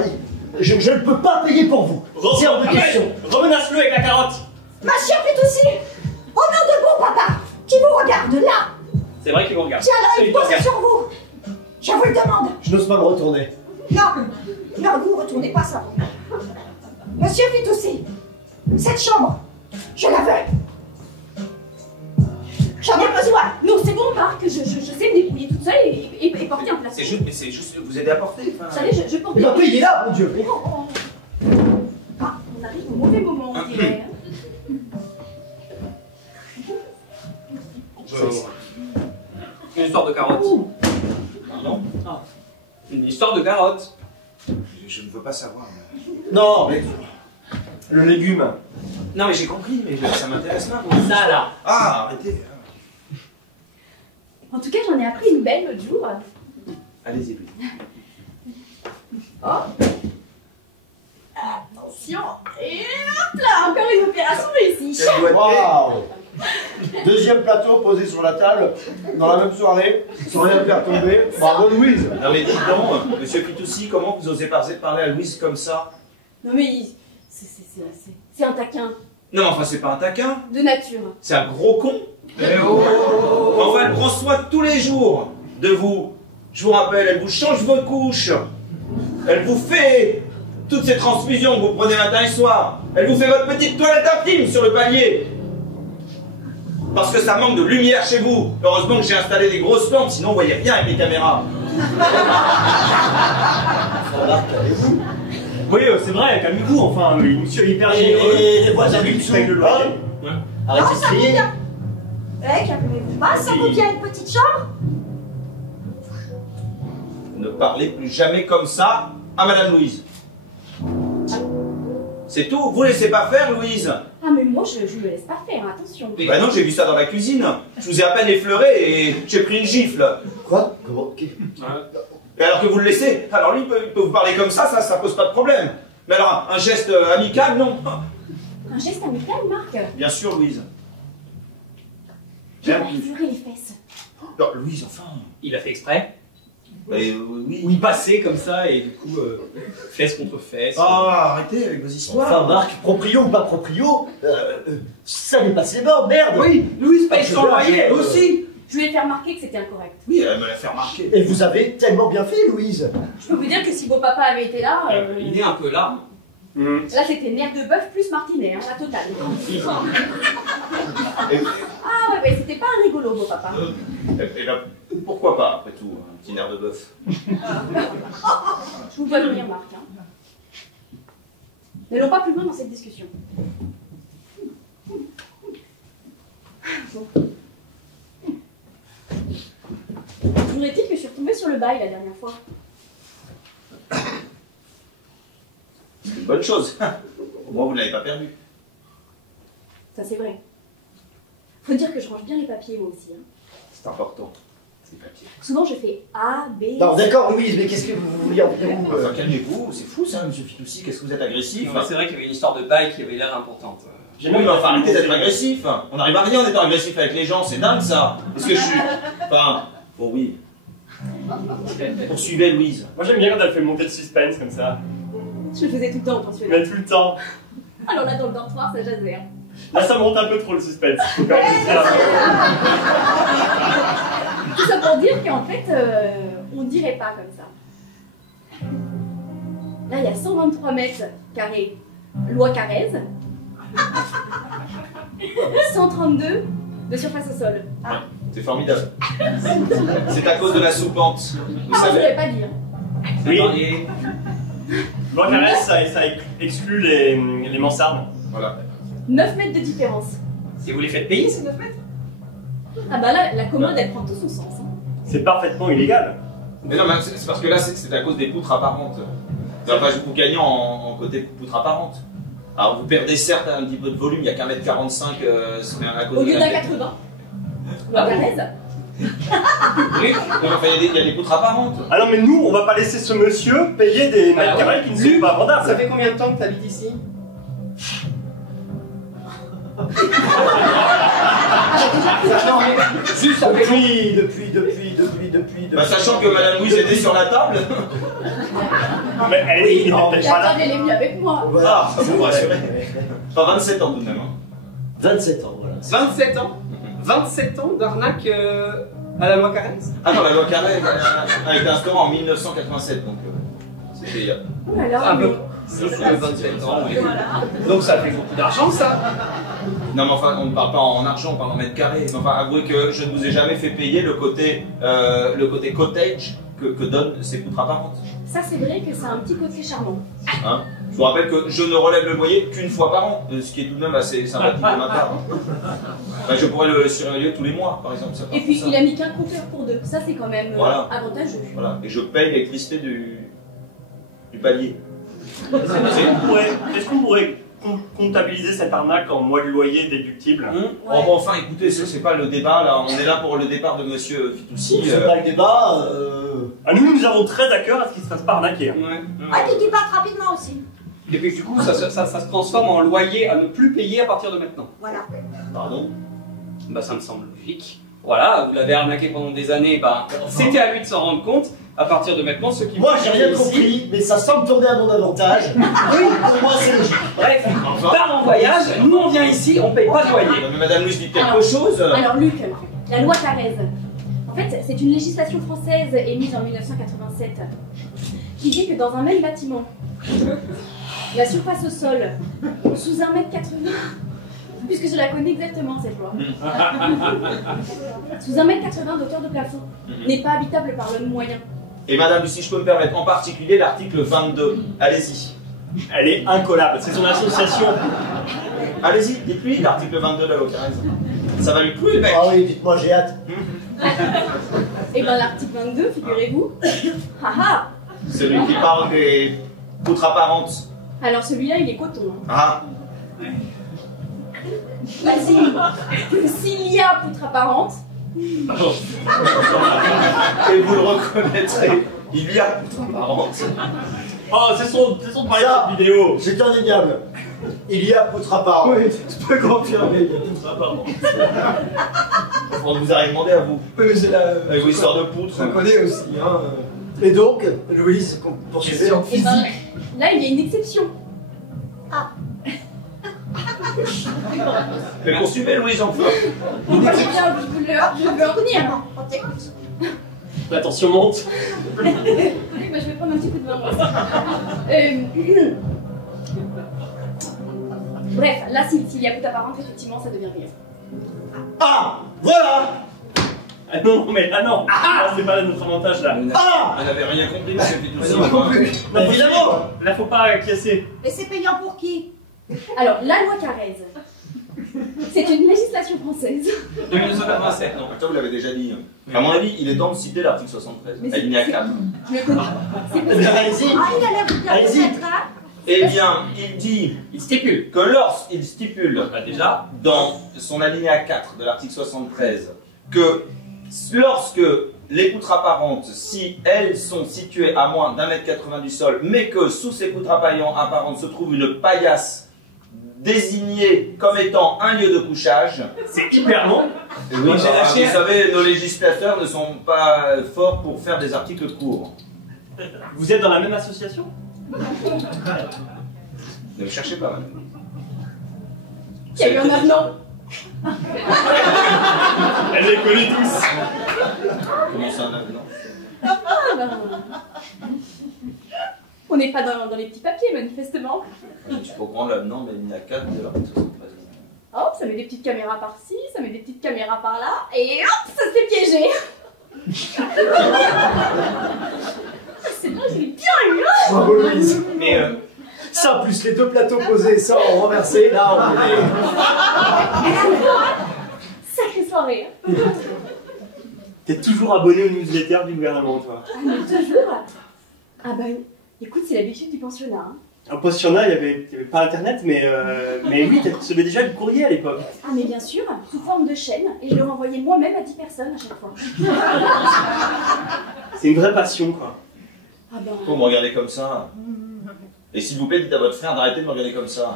je ne peux pas payer pour vous. C'est hors de question. Remenace-le avec la carotte. Monsieur Fitoussi, au nom de vous, papa, qui vous regarde là, C'est vrai qu'il vous regarde. qui a l'œil posé sur vous, je vous le demande. Je n'ose pas me retourner. Non, non, vous ne retournez pas ça. Monsieur Fitoussi, cette chambre, je la veux. J'en ai besoin. Non, c'est bon, Marc, je sais me débrouiller toute seule et porter un placement. Mais c'est juste vous aider à porter. Vous savez, je porte... Mais bah il est là, mon Dieu. Ah, on arrive au mauvais moment, on dirait. Une histoire de carotte. Pardon? Ah. Une histoire de carotte. Je ne veux pas savoir. Non, mais... Le légume. Non mais j'ai compris, mais ça m'intéresse pas. Ça là. Ah, arrêtez. En tout cas, j'en ai appris une belle l'autre jour. Allez-y, Louis. Oh. Attention. Et hop là, encore une opération réussie. Waouh. Deuxième plateau posé sur la table, dans la même soirée, sans rien faire tomber. Bravo Louise. Non mais dites donc, monsieur Fitoussi, comment vous osez parler à Louise comme ça? Non mais c'est un taquin. Non mais enfin c'est pas un taquin, De nature. c'est un gros con. Enfin elle prend soin tous les jours de vous. Je vous rappelle, elle vous change vos couches. Elle vous fait toutes ces transfusions que vous prenez matin et soir. Elle vous fait votre petite toilette intime sur le palier. Parce que ça manque de lumière chez vous. Heureusement que j'ai installé des grosses lampes, sinon on voyait rien avec les caméras. Oui, c'est vrai, calmez-vous, enfin, monsieur est hyper généreux. Et les voisins du dessous, le loyer. Arrêtez de crier. Calmez-vous pas, ça vous vient une petite chambre. Ne parlez plus jamais comme ça à Madame Louise. C'est tout, vous laissez pas faire, Louise. Ah mais moi je me laisse pas faire, attention. Bah non, j'ai vu ça dans la cuisine. Je vous ai à peine effleuré et j'ai pris une gifle. Quoi? Comment? Et alors que vous le laissez, alors lui, il peut vous parler comme ça pose pas de problème. Mais alors, un geste amical, non. Un geste amical, Marc? Bien sûr, Louise. J'ai pas effleuré les fesses. Non, Louise, enfin. Il a fait exprès. Oui. Où il passait comme ça et du coup, fesse contre fesse. Ah, arrêtez avec vos histoires. Enfin, Marc, proprio ou pas proprio, ça n'est pas ses bords, merde. Oui, Louise paye son loyer, elle aussi. Je lui ai fait remarquer que c'était incorrect. Oui, elle me l'a fait remarquer. Et vous avez tellement bien fait, Louise. Je peux vous dire que si beau papa avait été là... Il est un peu là. Là, c'était nerf de bœuf plus martinet, hein, la totale. Ah ouais, c'était pas un rigolo, beau papa. Et là, pourquoi pas, après tout, un petit nerf de bœuf. Je vous vois venir, Marc. Hein. N'allons pas plus loin dans cette discussion. Bon. Toujours est-il que je suis retombée sur le bail la dernière fois. C'est une bonne chose. Au moins, vous ne l'avez pas perdu. Ça, c'est vrai. Faut dire que je range bien les papiers, moi aussi. Hein. C'est important, ces papiers. Souvent, je fais A, B... Non, d'accord, Louise, mais qu'est-ce que vous vouliez en dire Enfin, calmez-vous, c'est fou ça, monsieur Fitoussi, qu'est-ce que vous êtes agressif. C'est vrai qu'il y avait une histoire de bail qui avait l'air importante. Oui, mais enfin, arrêtez d'être agressif. On n'arrive à rien en étant agressif avec les gens, c'est dingue ça. Est-ce que je suis... Enfin, bon oui. Poursuivez Louise. Moi j'aime bien quand elle fait monter le suspense comme ça. Je le faisais tout le temps, attention. Mais tout le temps. Alors là, dans le dortoir, ça jasait. Hein. Là ça monte un peu trop le suspense. Faut quand même le dire. Tout ça pour dire qu'en fait, on dirait pas comme ça. Là, il y a 123 mètres carrés loi Carrez. 132 de surface au sol. Ouais, c'est formidable. C'est à cause de la soupente, vous Ah, je savez. voulais pas dire. Oui. Loi Carrez, ça exclut les mansardes. Voilà. 9 mètres de différence. Et vous les faites payer ces 9 mètres? Ah bah là, la commode, elle prend tout son sens. Hein. C'est parfaitement illégal. Mais non, mais c'est parce que là, c'est à cause des poutres apparentes. Enfin, vous gagnez en côté poutres apparentes. Alors, vous perdez certes un petit peu de volume, il n'y a qu'un mètre 45 à cause Au de lieu la d'un tête. 80. Loi Carrez. Oui, mais enfin, il y a des poutres apparentes. Ah non mais nous, on va pas laisser ce monsieur payer des mètres carrés qui ne sont pas vendables. Ça fait combien de temps que tu habites ici? Juste avec... Depuis... Bah, sachant que Madame Louise était sur la table. Mais elle est La table, elle est venue avec moi. Ah, ça vous rassurez. Pas 27 ans tout de même. Hein. 27 ans, voilà. 27 ans 27 ans d'arnaque à la loi Carrez. Ah non, la loi Carrez a été instaurée en 1987, donc c'était il y a... Oh là là, Un peu. mais- Juste 27 ans, oui. Donc ça fait beaucoup d'argent, ça. Non mais enfin, on ne parle pas en argent, on parle en mètres carrés. Mais enfin, avouez que je ne vous ai jamais fait payer le côté cottage que donnent ces poutres apparentes. Ça, c'est vrai que c'est un petit côté charmant. Hein, je vous rappelle que je ne relève le loyer qu'une fois par an, ce qui est tout de même assez sympathique de ma part. Enfin, je pourrais le surveiller tous les mois, par exemple. Ça part Et puis, pour ça. il a mis qu'un compteur pour deux. Ça, c'est quand même Voilà. avantageux. Voilà, et je paye l'électricité du palier. Est-ce qu'on pourrait comptabiliser cette arnaque en mois de loyer déductible? Oh, bon, enfin, écoutez, c'est pas le débat, là. On est là pour le départ de Monsieur Fitoussi. C'est pas le débat. Ah, nous avons très à cœur à ce qu'il se fasse pas arnaquer. Ah, qui parte rapidement aussi. Et puis du coup, ça se transforme en loyer à ne plus payer à partir de maintenant. Voilà. Pardon? Bah ça me semble logique. Voilà, vous l'avez arnaqué pendant des années, bah c'était à lui de s'en rendre compte. À partir de maintenant, ceux qui... Moi, j'ai rien compris, mais ça semble tourner à mon avantage. Oui, pour moi, c'est logique. Bref, part en voyage, nous on vient ici, on paye pas de loyer. Mais Madame Louise dit quelque chose. Alors, Luc, la loi Carrez. En fait, c'est une législation française émise en 1987 qui dit que dans un même bâtiment, la surface au sol, sous 1,80 m, puisque je la connais exactement cette loi, sous 1,80 m d'hauteur de plafond, n'est pas habitable par l'homme moyen. Et Madame, si je peux me permettre, en particulier l'article 22. Allez-y. Elle est incollable, c'est son association. Allez-y, dites-lui l'article 22 de la loi Carrez. Ça va lui couler, le mec. Ah oui, dites-moi, j'ai hâte. Et bien l'article 22, figurez-vous, haha. Celui qui parle des poutres apparentes. Alors celui-là, il est coton. Hein. Ah. Vas-y, s'il y a poutre apparente, Et vous le reconnaîtrez, il y a poutres apparentes. Oh, c'est son parler de vidéo. C'est indéniable. Il y a poutre apparente. Oui, je peux confirmer, il y a poutre apparente. On vous a rien demandé à vous. Oui, mais c'est la... Avec vos histoires de poutres. Je connais aussi, hein. Et donc, Louise, poursuivez. Question eh ben, physique. là il y a une exception. Mais poursuivez, Louise, enfin. Bien, je veux en venir. La tension monte. Oui, bah, je vais prendre un petit coup de vin. Moi aussi. Bref, là, s'il y a poutre apparente, effectivement, ça devient rien. Ah, voilà. Ah non, mais ah non, c'est pas notre avantage là. Ah, Elle n'avait rien compris, monsieur Fitoussi. bah, évidemment. Là, faut pas acquiescer. Et c'est payant pour qui? Alors, la loi Carrez, c'est une législation française. De 1987, non. Ça, vous l'avez déjà dit. À mon avis, il est temps de citer l'article 73. Mais Alinéa 4. Je le connais. C'est Eh bien, allez-y. Ah, il a l'air de bien Allez-y. connaître, hein? Eh bien, il dit Il stipule. que lorsqu'il stipule, Bah déjà, dans son alinéa 4 de l'article 73, que lorsque les poutres apparentes, si elles sont situées à moins d'1,80 m du sol, mais que sous ces poutres apparentes se trouve une paillasse désignée comme étant un lieu de couchage, C'est hyper long. oui, j'ai lâché. vous savez, nos législateurs ne sont pas forts pour faire des articles courts. Vous êtes dans la même association? Ne me cherchez pas, madame. Il y a eu un avenant. Elle les connaît tous. Comment ça, un avenant? Ah, ben, on n'est pas dans les petits papiers, manifestement. Je peux prendre l'avenant, mais il y a 4 de l'article 73. Hop, ça met des petites caméras par-ci, ça met des petites caméras par-là, et hop, ça se fait piéger. C'est bien, je l'ai bien eu, hein. Bravo, Louise. mais Ça, plus les deux plateaux posés, ça, en renversé, là, on est... Sacrée soirée. Hein. T'es toujours abonné aux newsletters du gouvernement, toi. Ah, mais toujours. Ah bah, écoute, c'est l'habitude du pensionnat. Hein. Un pensionnat, il y avait pas internet, mais oui, tu recevais déjà le courrier à l'époque. Ah mais bien sûr, sous forme de chaîne, et je le renvoyais moi-même à 10 personnes à chaque fois. C'est une vraie passion, quoi. Ah ben... Vous me regardez comme ça. Et s'il vous plaît, dites à votre frère d'arrêter de me regarder comme ça.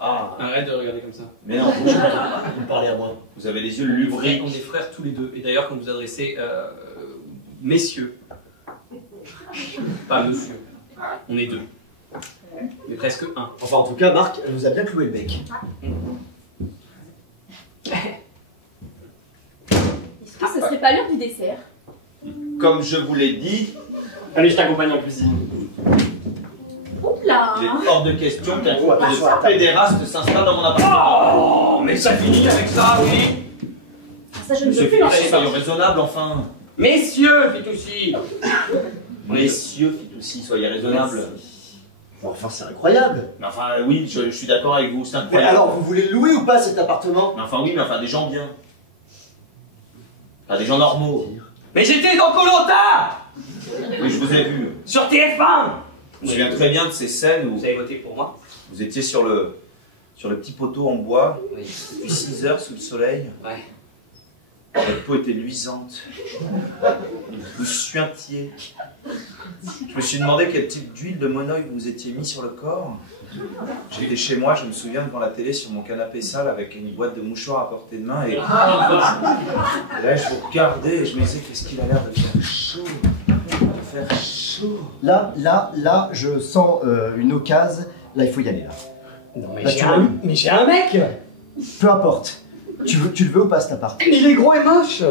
Ah. Arrête de regarder comme ça. Mais non, Vous parlez à moi. vous avez les yeux lubrés. On est frères tous les deux. Et d'ailleurs, quand vous adressez messieurs, pas monsieur, on est deux. Mais presque un. Enfin, en tout cas, Marc, elle vous a bien cloué le bec. Est-ce que ce serait pas l'heure du dessert? Comme je vous l'ai dit, Allez, je t'accompagne en cuisine. Oula! il est hors de question qu'un groupe de pédérastes s'installe dans mon appartement. Oh, mais ça finit avec ça, oui. Ça, je ne Monsieur veux plus Fitoussi, l'entendre. soyons raisonnables, enfin. Messieurs, Fitoussi. Messieurs Fitoussi, soyez raisonnables. Bon, enfin, c'est incroyable. Mais enfin, oui, je suis d'accord avec vous, c'est Mais incroyable. alors, vous voulez louer ou pas cet appartement? Mais enfin, oui, mais enfin, des gens bien. Enfin, des gens normaux. Mais j'étais dans Koh-Lanta Oui, je vous ai vu. sur TF1. Je me souviens très bien de ces scènes où Vous avez voté pour moi? vous étiez sur le petit poteau en bois, Oui. depuis 6 heures sous le soleil. Ouais. Votre peau était luisante. Vous suintiez. Je me suis demandé quel type d'huile de monoï vous vous étiez mis sur le corps. J'étais chez moi, je me souviens, devant la télé, sur mon canapé sale, avec une boîte de mouchoirs à portée de main. Et là, je vous regardais et je me disais, qu'est-ce qu'il a l'air de faire chaud. De faire chaud. Là, je sens une occasion. Là, il faut y aller, là. Non, mais Bah, j'ai un mec. Peu importe. Tu le veux ou pas, cet appart? Il est gros et moche.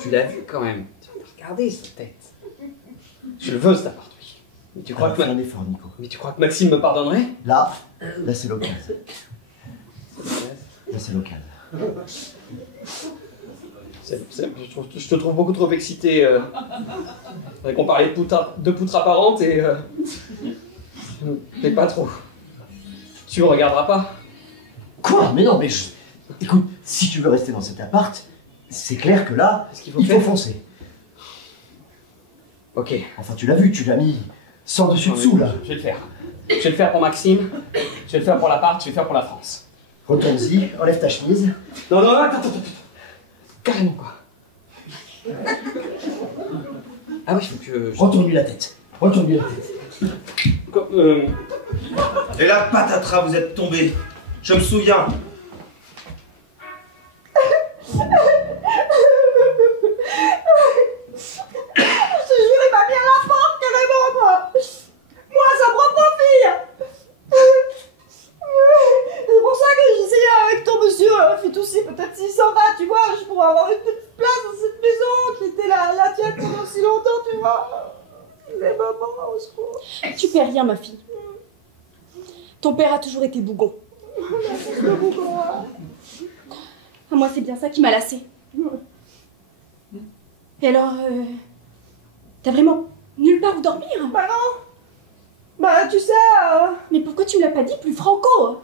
Tu l'as vu quand même. Regardez sa tête. Je le veux, cet appart, oui. Mais tu crois Alors, que fais un effort, Nico. Mais tu crois que Maxime me pardonnerait? Là, c'est l'occasion. Là, c'est l'occasion. Je te trouve beaucoup trop excité. Faudrait qu'on parlait de poutres apparentes et... mais pas trop. Tu me regarderas pas? Quoi? Mais non, mais écoute, si tu veux rester dans cet appart, c'est clair que là, Qu'est-ce qu'il faut il faut faire? foncer. Ok. Enfin, tu l'as vu, tu l'as mis sans dessus-dessous, là. Je vais le faire. Je vais le faire pour Maxime, je vais le faire pour l'appart, je vais le faire pour la France. Retourne-y, enlève ta chemise. Non, attends. Carrément, quoi. Ah oui, il faut que... Retourne-lui la tête. Retourne-lui la tête. Et là, patatras, vous êtes tombés. Je me souviens. Je te jure, il m'a mis à la porte carrément, moi. Moi, sa propre fille. C'est pour ça que j'essayais avec ton monsieur Fitoussi, peut-être s'il s'en va, tu vois, je pourrais avoir une petite place dans cette maison qui était la tienne pendant si longtemps, tu vois. Mais maman, au secours. Tu perds rien, ma fille. Ton père a toujours été bougon. Le bougon, hein. Ah, moi, c'est bien ça qui m'a lassée. Et alors, t'as vraiment nulle part où dormir? Bah non. Bah, tu sais... Mais pourquoi tu me l'as pas dit plus franco?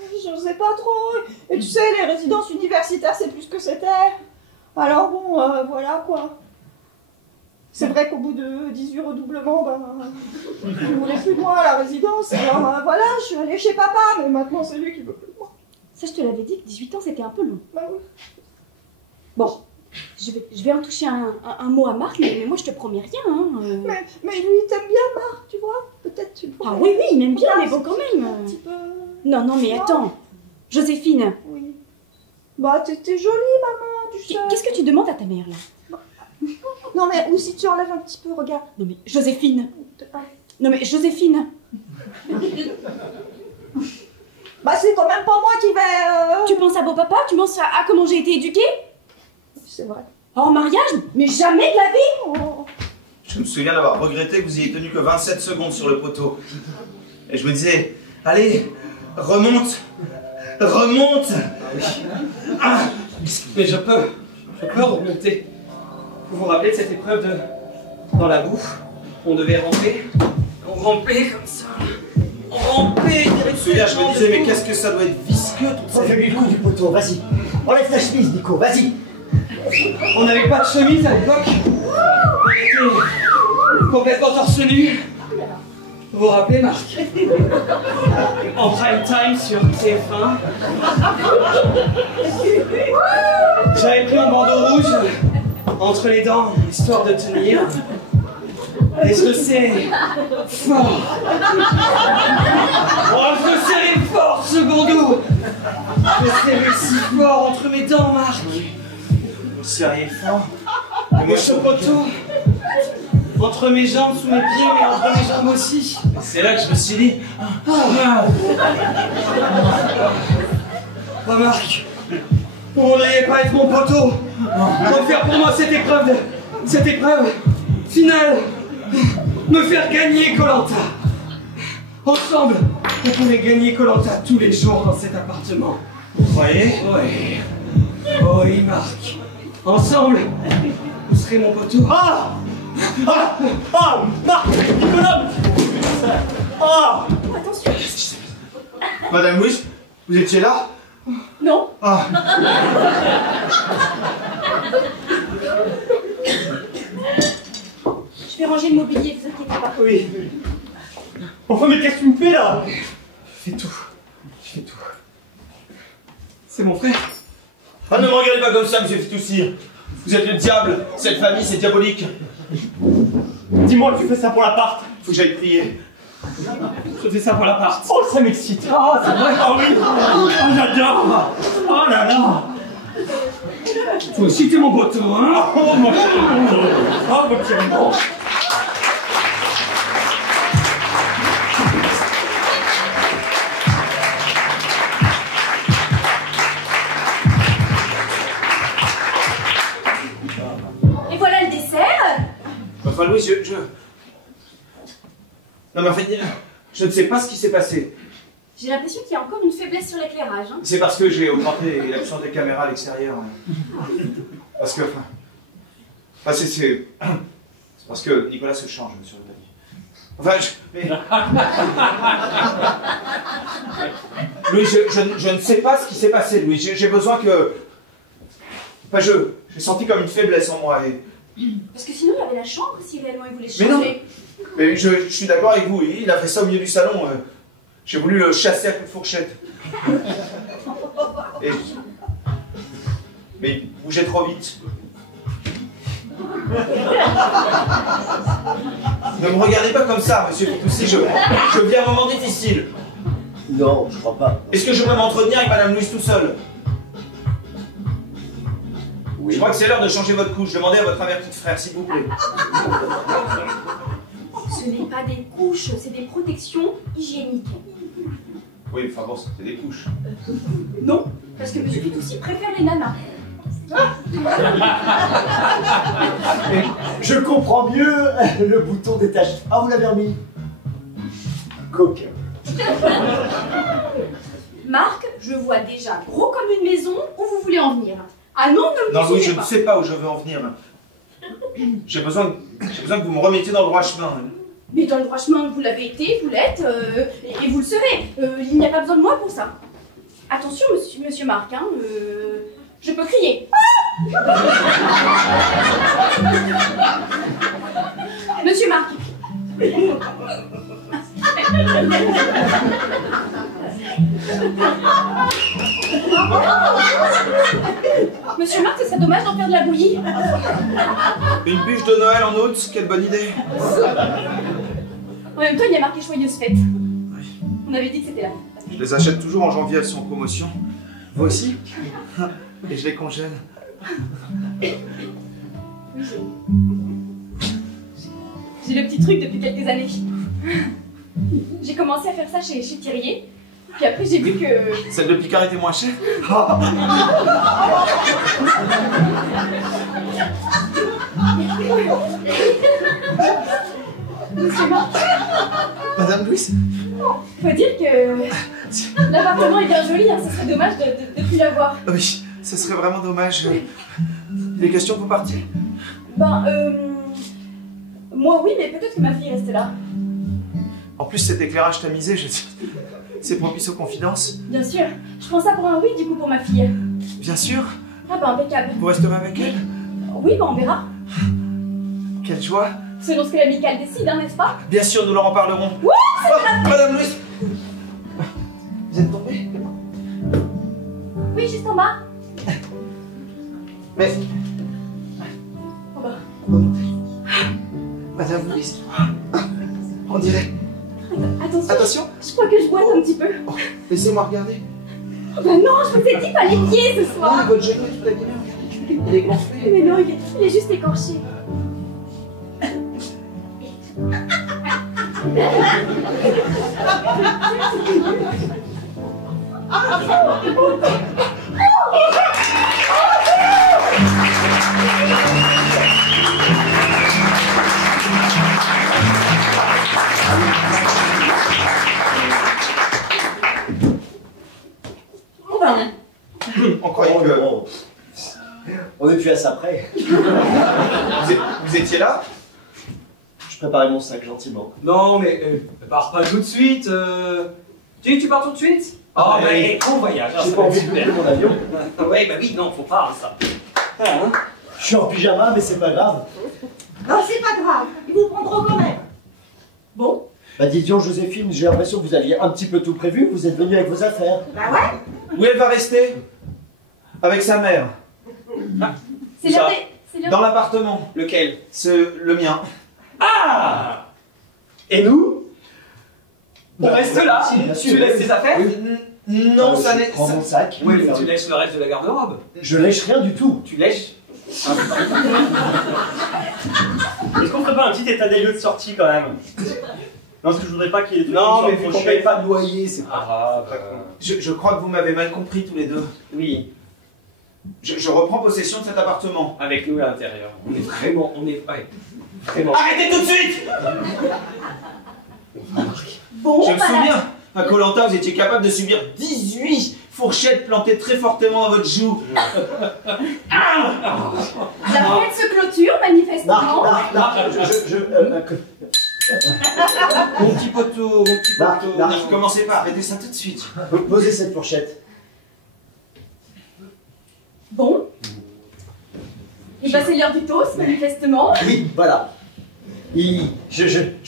Je sais pas trop. Et tu sais, les résidences universitaires, c'est plus ce que c'était. Alors bon, voilà quoi. C'est vrai qu'au bout de 18 redoublements, ben, il ne voulait plus de moi à la résidence. Alors voilà, je suis allée chez papa, mais maintenant c'est lui qui veut plus de moi. Ça, je te l'avais dit que 18 ans, c'était un peu long. Bah oui. Bon, je vais en toucher un mot à Marc, mais moi, je te promets rien. Hein, Mais lui, il t'aime bien, Marc, tu vois. Peut-être tu le Ah oui, il m'aime bien, mais bon, quand même. Un petit peu... Non, mais attends. Joséphine. Oui. Bah, t'es jolie, maman, tu sais. Qu'est-ce que tu demandes à ta mère, là? Non, mais ou si tu enlèves un petit peu, regarde. Non, mais Joséphine. Non, mais Joséphine. Bah, c'est quand même pas moi qui vais... Tu penses à beau papa? Tu penses à comment j'ai été éduquée? C'est vrai. Hors mariage? Mais jamais de la vie! Oh. Je me souviens d'avoir regretté que vous ayez tenu que 27 secondes sur le poteau. Et je me disais, allez, remonte. Ah, mais je peux remonter. Vous vous rappelez de cette épreuve dans la boue? On devait ramper. On rampait comme ça. On rampait. Je me souviens, je me disais, mais qu'est-ce que ça doit être visqueux tout ça. Fais-lui le coup du poteau, vas-y. Enlève ta chemise, Nico, vas-y. On n'avait pas de chemise à l'époque. On était complètement torse nu. Vous vous rappelez, Marc? En prime time sur TF1. J'avais pris un bandeau rouge entre les dents, histoire de tenir. Et je le serrais fort. Oh, je le serrais fort, ce gourdou. Je le serrais si fort entre mes dents, Marc. Vous serriez fort. Et ce poteau, entre mes jambes, sous mes pieds, mais entre mes jambes aussi. C'est là que je me suis dit. Oh, Marc, vous ne voudriez pas être mon poteau. Refaire pour moi cette épreuve finale. Me faire gagner Koh-Lanta. Ensemble, on pourrait gagner Koh-Lanta tous les jours dans cet appartement. Vous croyez? Oui. Oui, Marc. Ensemble, vous serez mon poteau. Ah! Ah! Ah! Marc! Nicolas! Ah! Attention. Madame Louise, vous étiez là? Non. Ah. Je vais ranger le mobilier, vous inquiétez pas. Oui. Enfin, mais qu'est-ce que tu me fais là? Je fais tout. C'est mon frère. Ah, ne me regardez pas comme ça, monsieur Fitoussi. Vous êtes le diable. Cette famille, c'est diabolique. Dis-moi que tu fais ça pour l'appart. Faut que j'aille prier. Je fais ça pour l'appart. Oh, ça m'excite. Ah, c'est vrai. Ah oui. Ah, j'adore. Oh là là. Toi aussi, t'es mon poteau, hein? Oh, mon chéri. Oh, mon chéri. Et voilà le dessert. Enfin, Louise, non, mais en fait, je ne sais pas ce qui s'est passé. J'ai l'impression qu'il y a encore une faiblesse sur l'éclairage. Hein. C'est parce que j'ai augmenté l'action des caméras à l'extérieur. Parce que, enfin, c'est parce que Nicolas se change, monsieur le Bani. Enfin, Louis, je ne sais pas ce qui s'est passé, Louis. J'ai besoin que... Enfin, j'ai senti comme une faiblesse en moi. Et... Parce que sinon, il y avait la chambre si réellement il voulait changer. Mais non. Mais je suis d'accord avec vous. Il a fait ça au milieu du salon. J'ai voulu le chasser à coups de fourchette. Mais il bougeait trop vite. Ne me regardez pas comme ça, monsieur Fitoussi. Je vis un moment difficile. Non, je crois pas. Est-ce que je peux m'entretenir avec Madame Louise tout seul? Oui. Je crois que c'est l'heure de changer votre couche. Demandez à votre averti frère, s'il vous plaît. Ce n'est pas des couches, c'est des protections hygiéniques. Oui, enfin bon, c'est des couches. Non, parce que monsieur Fitoussi préfère les nanas. Je comprends mieux le bouton détaché. Ah, vous l'avez remis. Coquin. Marc, je vois déjà gros comme une maison où vous voulez en venir. Ah non, ne me Non, Louis, je pas. ne sais pas où je veux en venir. J'ai besoin que vous me remettiez dans le droit chemin. Mais dans le droit chemin, vous l'avez été, vous l'êtes, et vous le serez. Il n'y a pas besoin de moi pour ça. Attention, monsieur Marc, hein, je peux crier. Monsieur Marc. Monsieur Marc, ce serait dommage d'en faire de la bouillie. Une bûche de Noël en août, quelle bonne idée. En même temps, il y a marqué Joyeuse fête. On avait dit que c'était là. Je les achète toujours en janvier, elles sont en promotion. Vous aussi? Et je les congèle. J'ai le petit truc depuis quelques années. J'ai commencé à faire ça chez Thierry. Puis après, j'ai vu que... Celle de Picard était moins chère? Monsieur Marc, Madame Louise? faut dire que l'appartement est bien joli, hein. Ce serait dommage de plus l'avoir. Oui, ce serait vraiment dommage. Les questions pour partir? Ben, moi oui, mais peut-être que ma fille reste là. En plus, cet éclairage tamisé, c'est propice aux confidences. Bien sûr. Je prends ça pour un oui, du coup, pour ma fille. Bien sûr. Ah ben, impeccable. Vous resterez avec elle? Oui, ben on verra. Quelle joie. Selon ce que l'amicale décide, hein, n'est-ce pas? Bien sûr, nous leur en parlerons. Oui, c'est Madame Louise. Vous êtes tombée? Oui, juste en bas. Mais... En bas. Bah, Madame Louise. On dirait. Attention. Attention. Je crois que je boite un petit peu. Oh, laissez-moi regarder. Oh bah non, je vous ai dit pas les pieds ce Non, soir. mais votre genou est tout abîmé, regardez. Il est gonflé. Mais non, il est juste écorché. On croyait que. On est plus à ça près. Vous étiez là? Je préparais mon sac gentiment. Non, mais pars pas tout de suite. Tu pars tout de suite? Oh, mais bon voyage. J'ai pas envie de louper mon avion. Ouais, bah oui, non, faut pas, ça. Hein? Je suis en pyjama, mais c'est pas grave. Non, c'est pas grave. Ils vous prendront quand même. Bon. Bah dis donc, Joséphine, j'ai l'impression que vous aviez un petit peu tout prévu, vous êtes venue avec vos affaires. Bah ouais. Où elle va rester? Avec sa mère. C'est l'heure des... Dans l'appartement. Lequel? Le mien. Ah! Et nous? On reste là? Si, bien sûr. Tu laisses tes affaires? Non, ça je n'est. prends mon sac. Oui, mais tu lèches le reste de la garde-robe. Je lèche rien du tout. Tu lèches? Est-ce qu'on ferait pas un petit état des lieux de sortie quand même? Non, parce que je voudrais pas qu'il y ait des trucs Non, qui mais sortent vu trop qu'on paye cher. pas de loyer, c'est pas grave. Je crois que vous m'avez mal compris tous les deux. Oui, Je reprends possession de cet appartement. avec nous à l'intérieur. On est vraiment, ouais, vraiment. Arrêtez tout de suite! Bon, Je me bah, souviens, à Koh-Lanta, vous étiez capable de subir 18 fourchettes plantées très fortement dans votre joue. La fête se clôture, manifestement. Mon petit poteau, mon petit Marc, poteau. Marc. Ne recommencez pas, arrêtez ça tout de suite. Posez cette fourchette. Bon. Et bah c'est l'heure du toast, manifestement. Oui, voilà. Je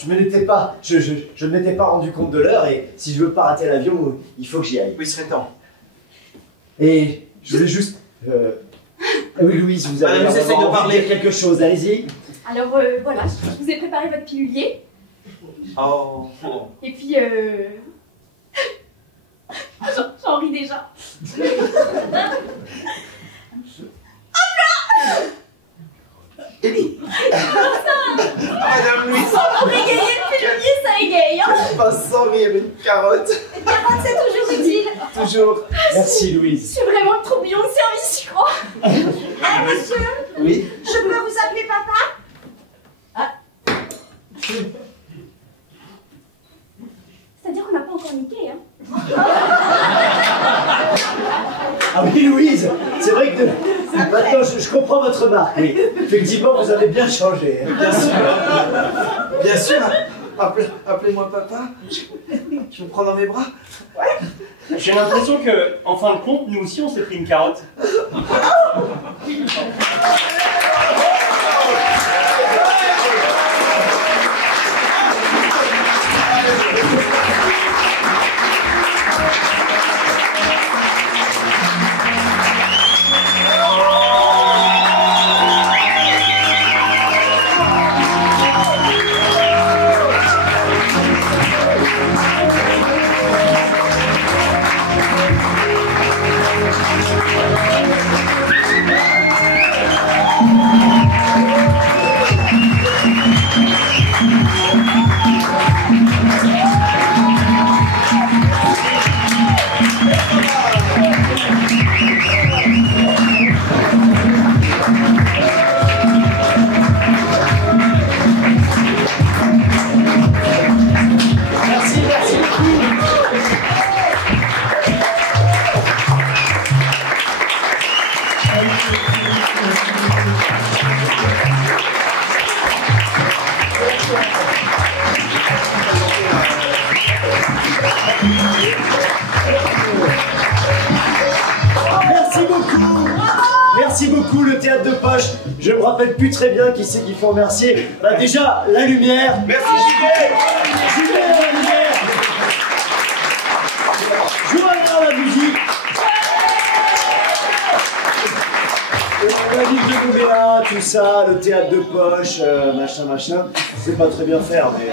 ne m'étais pas rendu compte de l'heure et si je veux pas rater l'avion, il faut que j'y aille. Oui, il serait temps. Et je voulais juste... Oui, Louise, vous avez Madame, essayez de envie parler. dire quelque chose, allez-y. Alors voilà, je vous ai préparé votre pilulier. Oh. Et puis j'en ris déjà. Madame Louise. Pour égayer le pilulier, ça égaye. Hein. Pas sans rire, une carotte. Une carotte, c'est toujours utile. Toujours. Merci, Je Louise. suis vraiment le tourbillon de service, je crois. Ah, monsieur, Oui. je peux vous appeler papa? C'est-à-dire qu'on n'a pas encore niqué, hein. Ah oui, Louise, c'est vrai que maintenant je comprends votre remarque. Oui. Effectivement, vous avez bien changé. Bien sûr. Bien sûr. Appelez-moi papa. Je vous prends dans mes bras. J'ai l'impression que, en fin de compte, nous aussi on s'est pris une carotte. Merci beaucoup, le théâtre de poche. Je me rappelle plus très bien qui c'est qu'il faut remercier. Bah déjà, la lumière. Merci, Julie, la lumière. Joël, la musique. Et la musique. de Gobelin, tout ça, le théâtre de poche, machin. Je sais pas très bien faire, mais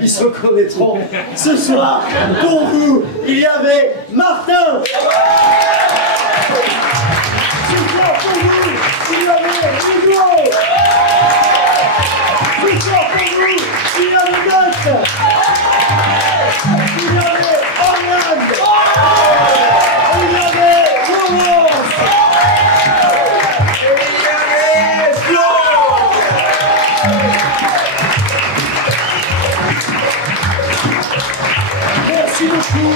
ils se reconnaîtront. Ce soir, pour vous, il y avait Martin. Ce soir, pour vous, il y avait Hugo. Ce soir, pour vous, il y avait Note. Il y avait Orlando. Il y avait Laurence. Et il y avait Flo. Merci beaucoup.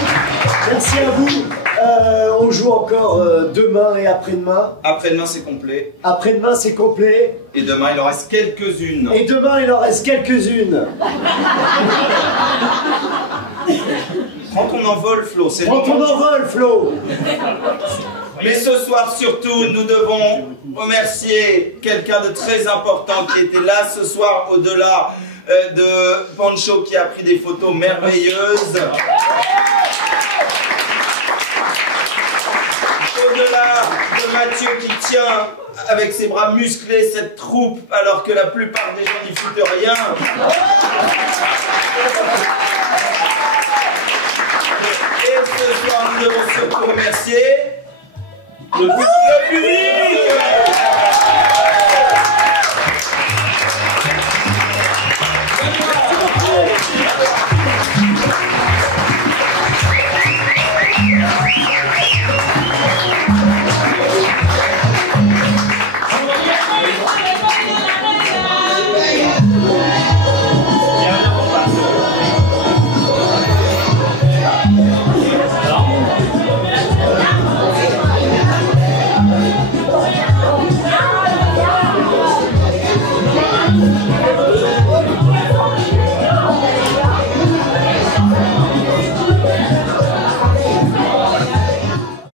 Merci à vous. On joue encore demain et après-demain. Après-demain, c'est complet. Après-demain, c'est complet. Et demain, il en reste quelques-unes. Et demain, il en reste quelques-unes. Prends ton envol, Flo. Prends ton envol, Flo. Mais ce soir, surtout, nous devons remercier quelqu'un de très important qui était là ce soir, au-delà de Pancho qui a pris des photos merveilleuses. Au-delà de Mathieu qui tient avec ses bras musclés cette troupe alors que la plupart des gens n'y foutent rien. Et ce soir, nous devons surtout remercier le public.